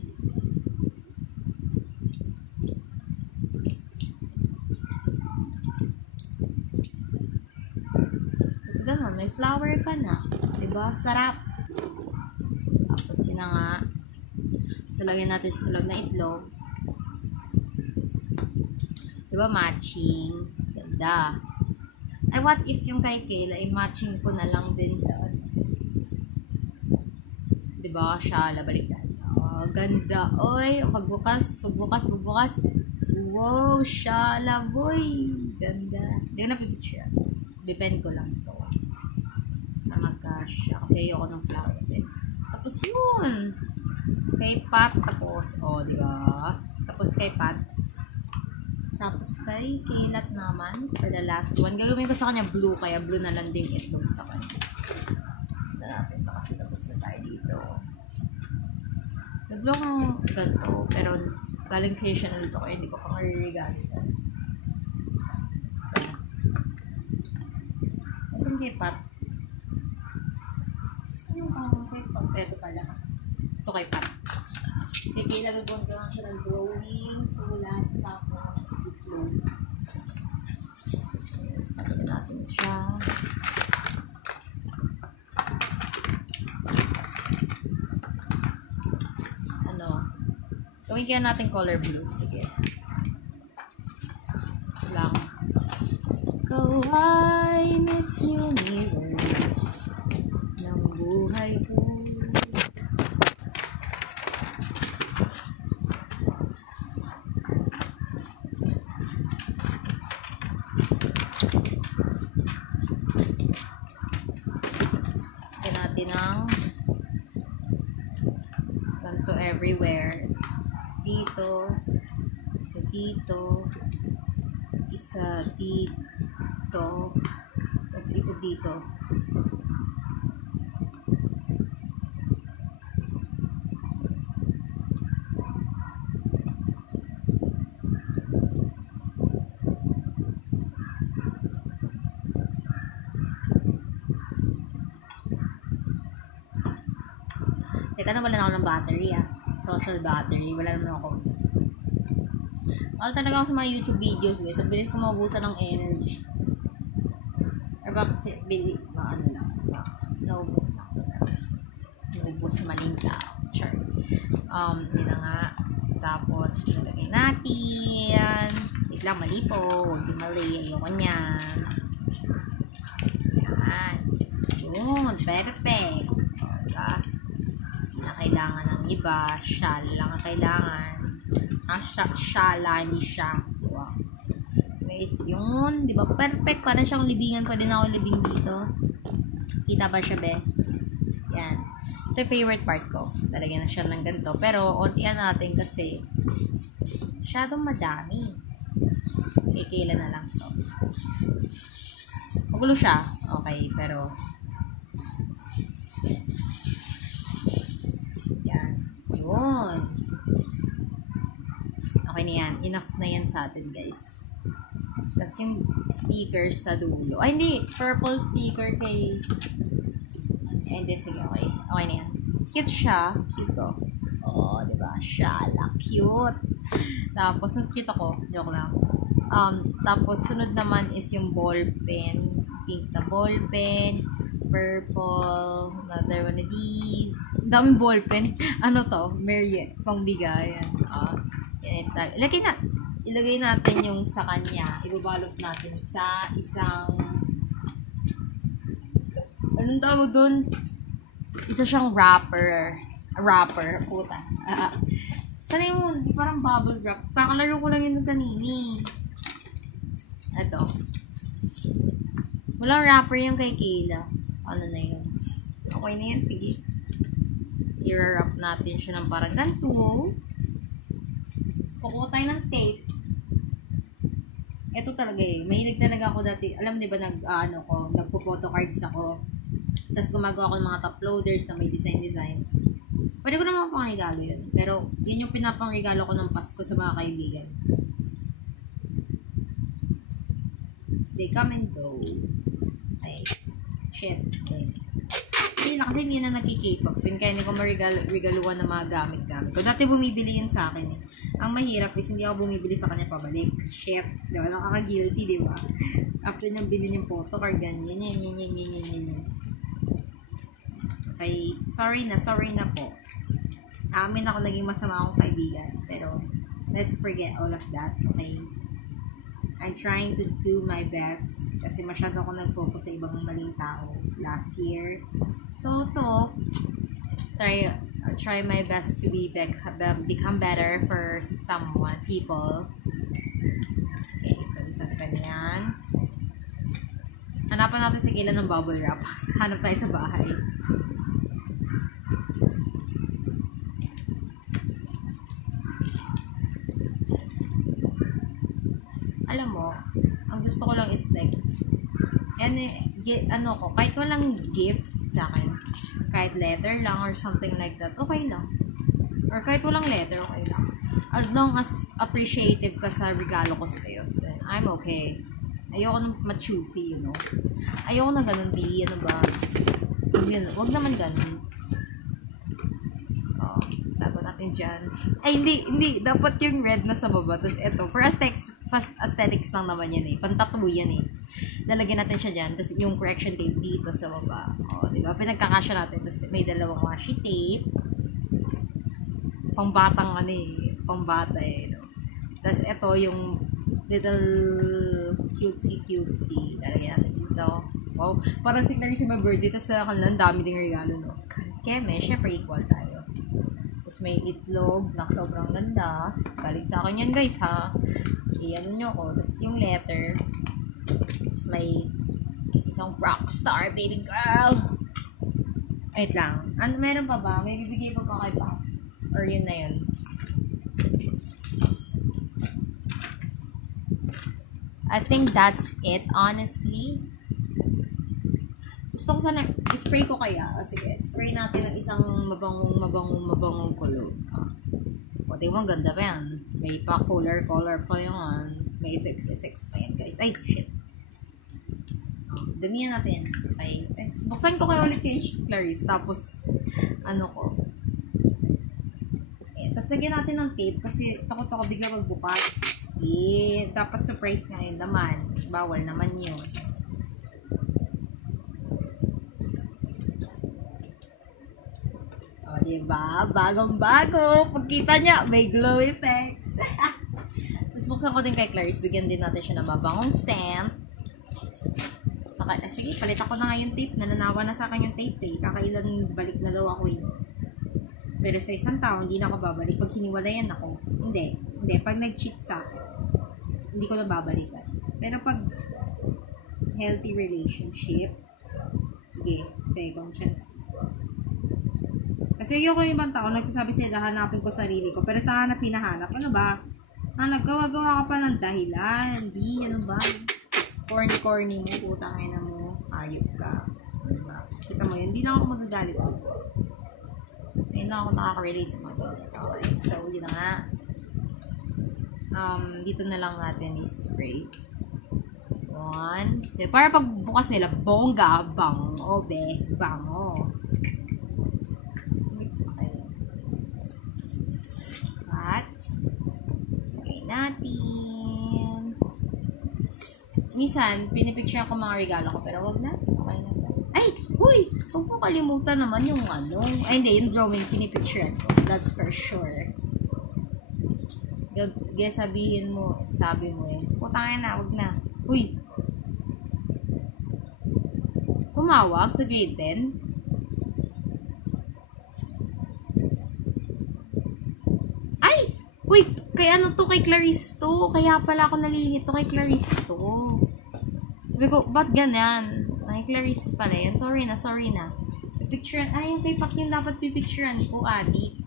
Tapos, ganun, may flower ka na. Diba? Sarap. Tapos yun na nga. So, lagyan natin sa loob na itlog. Diba matching? Ganda. Ay, what if yung kay Kayla, i-matching ko na lang din sa diba? Shala, baliktad. Oh, ganda. Oy, pagbukas. Wow, shala, boy. Ganda. Hindi ko napipicture. Bipend ko lang ito. Na magkasya. Kasi ayoko ng flower. Tapos yun. Kay Pat. Tapos, diba? Tapos kay Pat. Tapos kay Kaylat naman. For the last one. Gagawin ko sa kanya blue. Kaya blue na lang din itlog sa kanya. Ito natin ito kasi tapos na tayo dito. Nag-blue akong ganito. Pero galing facial ito. Kaya hindi ko pang re-regalo. Kasi kay Pat. Yung kay Pat. Ito pala. Ito kay Pat. Sige, lagagawin ko lang siya ng drawing, sulat, tapos itlog. Yes, tapos natin siya. Bigyan natin color blue. Sige. Lang. Ikaw ay Miss Universe ng buhay ko. Lagyan natin ng ganito everywhere. Dito. Isa dito. Isa dito. Tapos isa dito. Teka na, wala na ako ng battery social battery. Wala naman ako usap. Wala talaga ako sa mga YouTube videos guys. Ang bilis ko maubusan ng energy. Or baka kasi, ano lang. Naubos na ako. Naubos na maling tao. Char. Yun na nga. Tapos, ilagay natin. Wait lang, mali po. Huwag yung mali. Ayoko niyan. Yan. Yun. Perfect. Diba? Na kailangan ng iba. Shal lang ang kailangan. Shala, hindi siya. Wow. Guys, yun. Diba? Perfect. Parang siyang libingan. Pwede na ako libing dito. Kita ba siya, be? Yan. Ito yung favorite part ko. Lalagyan na siya ng ganito. Pero, ontian natin kasi masyadong madami. Kailan na lang to. Magulo siya. Okay, pero yan. Yun. Okay na yan. Enough na yan sa atin, guys. Tapos yung stickers sa dulo. Ay, hindi. Purple sticker kay... Hindi, sige. Okay. Okay na yan. Cute siya. Cute to. Oo, diba? Shala. Cute. Tapos, mas cute ako. Joke lang. Tapos, sunod naman is yung ball pen. Pink na ball pen. Purple. Another one of these. Daming ball pen. Ano to? Marriott. Pangbiga. Yan. Yan. Ilagay natin yung sa kanya. Ibabalot natin sa isang... Anong tawag doon? Isa siyang wrapper. Puta. Sana yun? Parang bubble wrap. Kakalaro ko lang yun kanini. Ito. Walang wrapper yung kay Kayla. Ano na yun? Okay na yan. Sige. I-wrap natin siya ng parang ganito. Tapos kukuha tayo ng tape. Ito talaga eh. Mahilig talaga ako dati. Alam di ba nagpo-photo cards ako. Tapos gumagawa ako ng mga top loaders na may design. Pwede ko naman pangregalo yun. Pero yun yung pinapangregalo ko ng Pasko sa mga kaibigan. They come and go. Ay, shit. Okay. Hindi na kasi hindi na nagki-K-pop. Kaya hindi ko marigaluan ng mga gamit-gamit. Kung dati bumibili yun sa akin. Ang mahirap is hindi ako bumibili sa kanya pabalik. Shit. Diba? Nakaka-guilty, diba? After nang bilhin yung photo card, ganyan. Okay. Sorry na po. Amin ako naging masama akong kaibigan. Pero, let's forget all of that. Okay? I'm trying to do my best. Kasi masyado ako nag-focus sa ibang maling tao last year. So, try my best to become better for people. Okay, so isa ganyan. Hanapan natin sa gila ng bubble wrap. Hanap tayo sa bahay. Alam mo, ang gusto ko lang is like, kahit walang gift sa akin, kahit letter lang or something like that, okay lang. Or kahit walang letter, okay lang. As long as appreciative ka sa regalo ko sa'yo, then I'm okay. Ayoko nang ma-choosy, Ayoko na ganun, ano ba? Wag naman ganun. Tago natin dyan. Ay, hindi. Dapat yung red na sa baba. Tapos ito, for aesthetics lang naman yan eh. Pantatattoo yan eh. Lalagyan natin siya dyan. Tapos yung correction tape dito sa baba. Diba? Pinagkakasya natin. Tapos may dalawang washi tape. Pangbatang Pambata eh, no? Tapos ito yung little cutesy. Lalagyan natin dito. Wow, parang si Clarice may birthday. Tapos sa kanila, ang dami ding regalo, no? Keme, syempre equal tayo. Tapos may itlog na sobrang ganda. Galing sa akin yan, guys, ha? Iyan nyo ko. Tapos yung letter. Tapos may isang rockstar, baby girl. Wait lang. Ano, meron pa ba? May bibigay pa ba kay Pop? Or yun na yun? I think that's it, honestly. Gusto ko sana, spray ko kaya. Sige, spray natin ng isang mabangong cologne. Pati mo, ganda pa yan. May pa color pa yan. May effects pa yan, guys. Ay, shit. Damihan natin. Okay. Buksan ko kayo ulit kay Clarice. Tapos, ano ko. Tapos lagyan natin ng tape kasi takot ako bigla magbukas. Dapat surprise nga yung laman. Bawal naman yun. O, diba? Bagong-bago. Pagkita niya, may glow effects. Tapos buksan ko din kay Clarice. Bigyan din natin siya ng mabangong scent. Sige, palit ako na nga yung tape. Nananawa na sa akin yung tape eh. Kakailan balik na daw ako eh. Pero sa isang taon, hindi na ako babalik. Pag hiniwalayan ako, hindi. Pag nag-cheat sa akin, hindi ko na babalikan. Pero pag healthy relationship, sige, second chance. Kasi ayoko yung ibang tao, nagsasabi sila, hanapin ko sarili ko. Pero sa hanap, hinahanap. Ano ba? Naggawa-gawa ka pa ng dahilan. Ano ba? Corny mo, putangin na mo, ayop ka. Diba? Kita mo yun, hindi lang ako magagalit. Hindi lang ako nakaka-relate sa mga ganyan. Okay, so yun na nga. Dito na lang natin i-spray. One. So, para pagbukas nila, bongga, bango, bango. Okay. At, okay natin. Minsan, pinipicture ko mga regalo ko, pero wag na. Okay na. Ay! Uy! Huwag mo kalimutan naman yung ano. Ay, hindi. Yung drawing, pinipicture ko. That's for sure. Sabihin mo, sabi mo eh. Putangin na, wag na. Uy! Tumawag sa grade 10? Ay! Uy! Kay ano to? Kay Clarice to. Kaya pala ako nalilito kay Clarice to. Sabi ko, ba't ganyan? Ay, Clarice pala yan. Sorry na. Pipicturean. Ay, yung kay Pak yung dapat pipicturean ko, adik.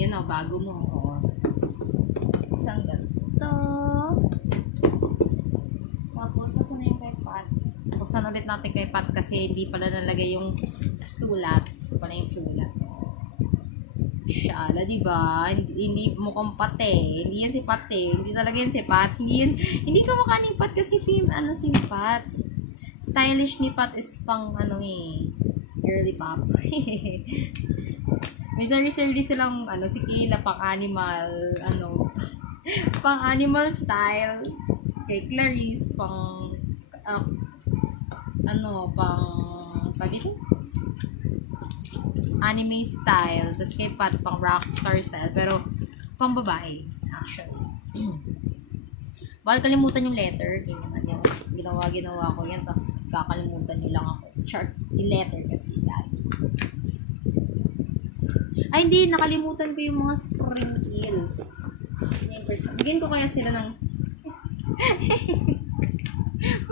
Yan o, bago mo. Isang ganito. Tapos, nasa na yung kay Pat? Buksan ulit natin kay Pat kasi hindi pala nalagay yung sulat. Ito pala yung sulat. Shala, diba? Hindi mukhang Pat eh. Hindi yan si Pat eh. Hindi talaga yan si Pat. Hindi ka mukha ni Pat kasi si Pat. Stylish ni Pat is pang girly pop. May sarili silang si Kayla pang animal, pang animal style. Kay Clarice pang dito? Anime style. Tapos kay Pat, pang rockstar style. Pero, pang babae, actually. Bawal kalimutan yung letter. Ganyan yung ginawa ko yan. Tapos, kakalimutan nyo lang ako. Chart. Yung letter kasi, lagi. Ay, hindi. Nakalimutan ko yung mga sprinkles. Bigyan ko kaya sila ng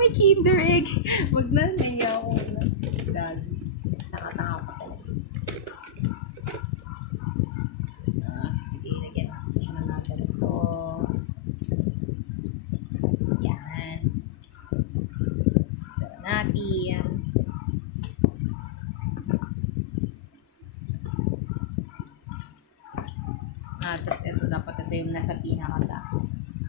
may Kinder egg. Wag na, naiya ako na. Lagi. Nakatanga ko talaga. Sige, lagyan natin ito. Yan. Sisara natin. Tapos ito, dapat ito yung nasa pinakataas.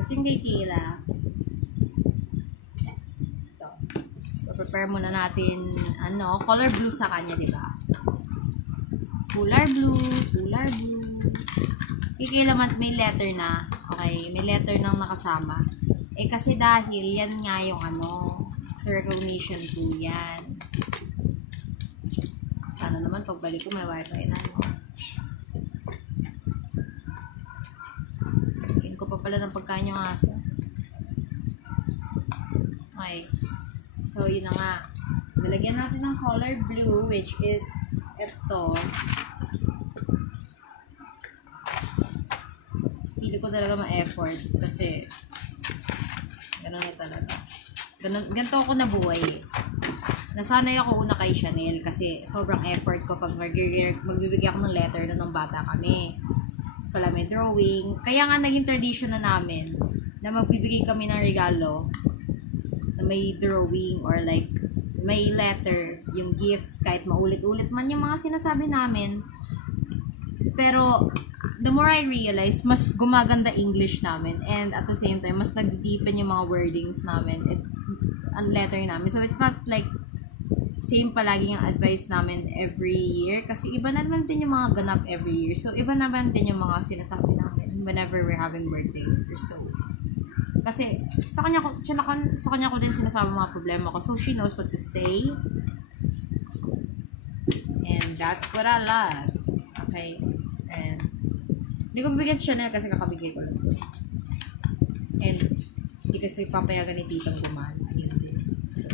Tapos yung kay Kayla, ito. So, prepare muna natin, color blue sa kanya, di ba? Color blue. Kay Kayla may letter na. Okay, may letter nang nakasama. Kasi dahil yan nga yung sa recognition 2 yan. Sana naman pagbalik ko may wifi na, Kin ko pa pala ng pagkain yung aso. Okay. So, yun na nga. Nalagyan natin ng color blue, which is ito. Pili ko talaga ma-effort kasi ganun na talaga. Ganito ako nabuhay eh. Nasanay ako una kay Chanel kasi sobrang effort ko pag magbibigay ako ng letter nung bata kami. Tapos pala may drawing. Kaya nga naging tradition na namin na magbibigay kami ng regalo na may drawing or like may letter, yung gift, kahit maulit-ulit man yung mga sinasabi namin. Pero the more I realize, mas gumaganda English namin and at the same time, mas nag-deepen yung mga wordings namin at ang letter namin. So, it's not like same palagi yung advice namin every year kasi iba naman din yung mga ganap every year. So, iba naman din yung mga sinasabi namin whenever we're having birthdays or so. Kasi, sa kanya ko din sinasabi mga problema ko. So, she knows what to say. And that's what I love. Okay? And, hindi ko bibigyan siya na kasi kakabigay ko lang. And, hindi kasi papayagan ni titang gumahan. Ayun din. So,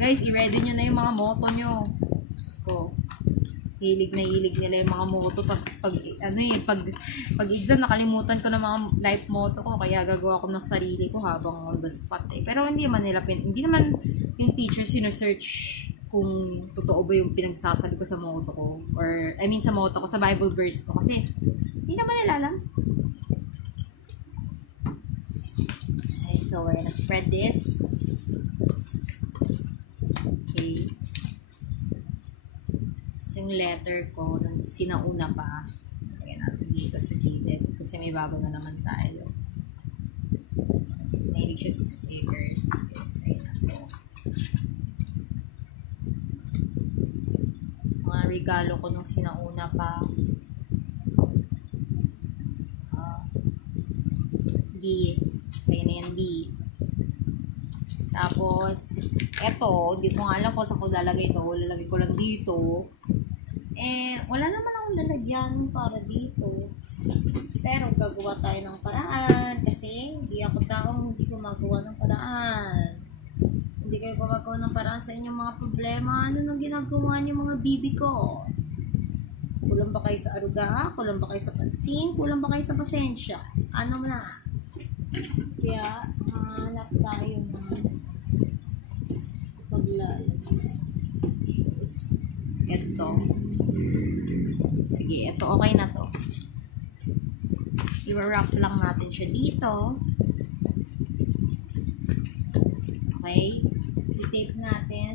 guys, i-ready nyo na yung mga moto nyo. So, hilig nila yung mga moto. Tapos, pag exam, nakalimutan ko na mga life moto ko. Kaya gagawa ko ng sarili ko habang on the spot eh. Pero hindi naman yung teacher sinesearch kung totoo ba yung pinagsasabi ko sa moto ko. Or, sa moto ko, sa Bible verse ko. Kasi, hindi naman nila alam. Okay, so we're gonna spread this. Okay. So, yung letter ko, sinauna pa. Lagyan natin dito sa gilid. Kasi may bago na naman tayo. Mahilig siya sa stickers. Okay, sa'yo na to. Mga regalo ko nung sinauna pa. B. Sa'yo na yan, B. Tapos, eto, hindi ko nga alam kung saan ko lalagay ito. Lalagay ko lang dito. Wala naman akong lalagyan para dito. Pero, gagawa tayo ng paraan. Kasi, hindi ako taong hindi gumagawa ng paraan. Hindi kayo gumagawa ng paraan sa inyong mga problema. Ano nang ginagawa niyo mga bibi ko? Kulang ba kayo sa aruga? Kulang ba kayo sa pansin? Kulang ba kayo sa pasensya? Ano na? Kaya, hanap tayo ng paglalagay. Ito. Sige, ito okay na to. I-wrap lang natin siya dito. Okay. I-tape natin.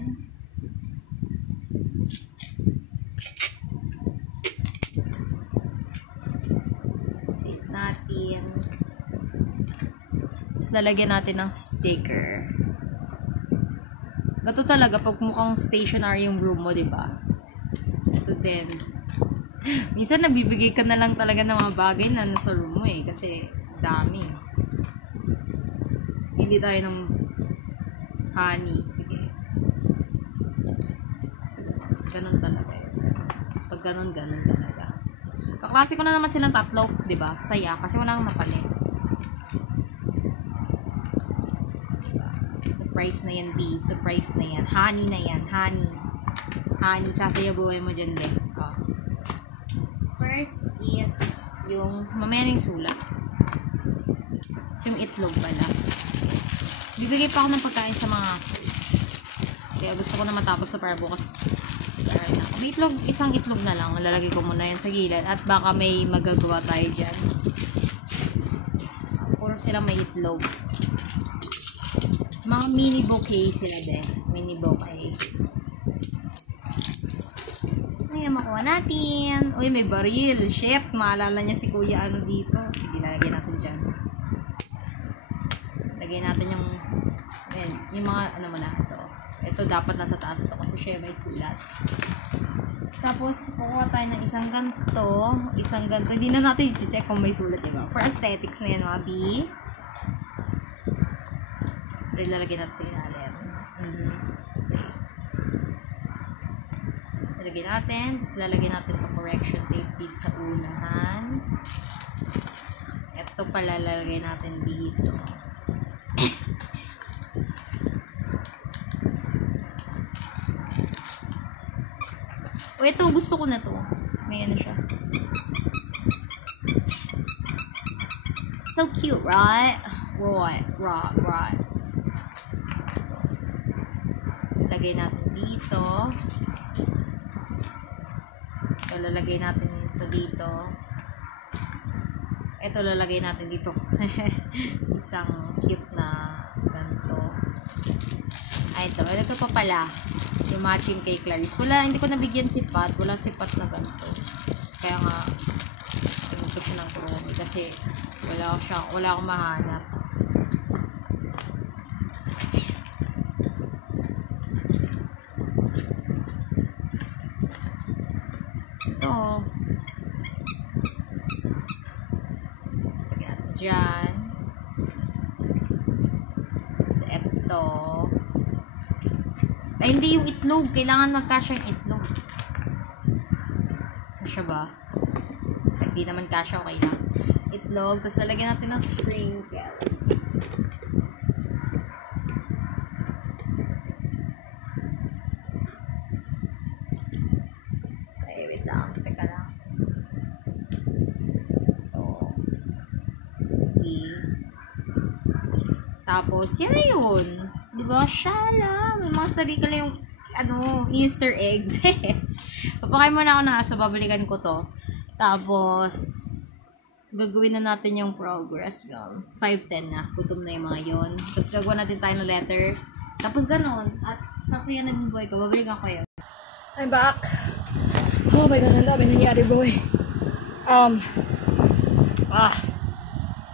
Tape natin. Tapos lalagyan natin ng sticker. Gato talaga pag mukhang stationary yung room mo, diba? Ito din. Minsan nabibigay ka na lang talaga ng mga bagay na nasa room mo eh. Kasi dami. Pili tayo ng honey. Sige. So, ganun talaga eh. Pag ganun talaga. Kaklase ko na naman silang tatlo, diba? Saya. Kasi wala nang mapalit. Surprise na yan, B. Surprise na yan. Honey na yan. Honey. Honey. Sasayabuhin mo dyan, din. Oh. First is yung mamaya ng sulat. Yung itlog pala. Bibigay pa ako ng pagkain sa mga aso. Kaya gusto ko na matapos sa para bukas. May itlog, isang itlog na lang. Lalagay ko muna yan sa gilid. At baka may magagawa tayo dyan. Puro silang may itlog. Mga mini bouquet sila din. Mini bouquet. Ayan, makuha natin. Uy, may baril. Shit, maalala niya si kuya ano dito. Sige, lagay natin dyan. Lagay natin yung ayan, yung mga ano mo na ito. Ito dapat nasa taas to kasi siya may sulat. Tapos, kukuha tayo ng isang ganito. Isang ganito. Hindi na natin i-check kung may sulat, diba? For aesthetics na yan, mga B. Pero ilalagay natin sa ilalim. Lalagay natin. Tapos lalagay natin ito correction tape dito sa unahan. Ito pala lalagay natin dito. O, ito, gusto ko na to. May ano siya. So cute, right? Right. Lagay natin dito. Ito, lalagay natin ito dito. Ito, lalagay natin dito. Isang cute na ganito. Ay, ito pa pala. Yung matching kay Clarice. Hindi ko nabigyan si Pat. Wala si Pat na ganito. Kaya nga, sinuto ko ng chrome. Kasi, wala akong mahanap. Ito. Lagyan dyan. Tapos ito. Ay, hindi yung itlog. Kailangan magkasya yung itlog. Kasya ba? Hindi naman kasya, okay lang. Itlog. Tapos lalagyan natin ng sprinkles. Okay, wait lang. Teka lang. Ito. Okay. Tapos, yan na yun. Diba? Shala! May mga sarili yung, Easter eggs. Papakain muna ako ng aso. Babalikan ko to. Tapos, gagawin na natin yung progress. 5:10 na. Gutom na yung mga yun. Tapos, gagawa natin tayo ng letter. Tapos, ganun. At, sasayan na din boy ko. Babalikan ko yun. I'm back. Oh my God, ang dami nangyari, boy.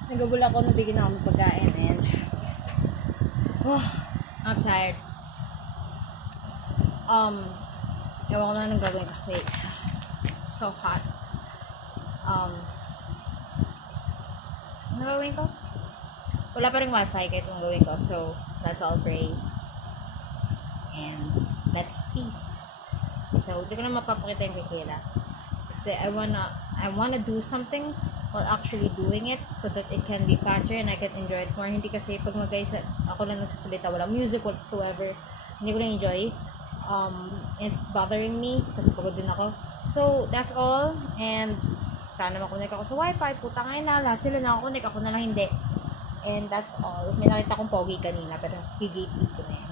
Nagabula ako, nabigyan ako ng pagkain, and I'm tired. Ewan ko na anong gagawin ko. Wait. So hot. Ano gagawin ko? Wala pa rin wifi kahit anong gawin ko. So, let's all pray. And let's feast. So, hindi ko na mapapakita yung kikila. Kasi I wanna do something while actually doing it so that it can be faster and I can enjoy it more. Hindi kasi pag ako lang nagsasalita, walang music whatsoever, hindi ko na enjoy. It's bothering me kasi pagod din ako. So, that's all. And sana makunik ako sa wifi. Puta ngayon na, lahat sila nakakunik. Ako na lang hindi. And that's all. May nakita akong pogi kanina pero gigate ko na yan.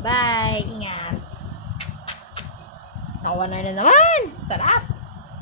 Bye! Ingat! Nakawa na naman! Sarap!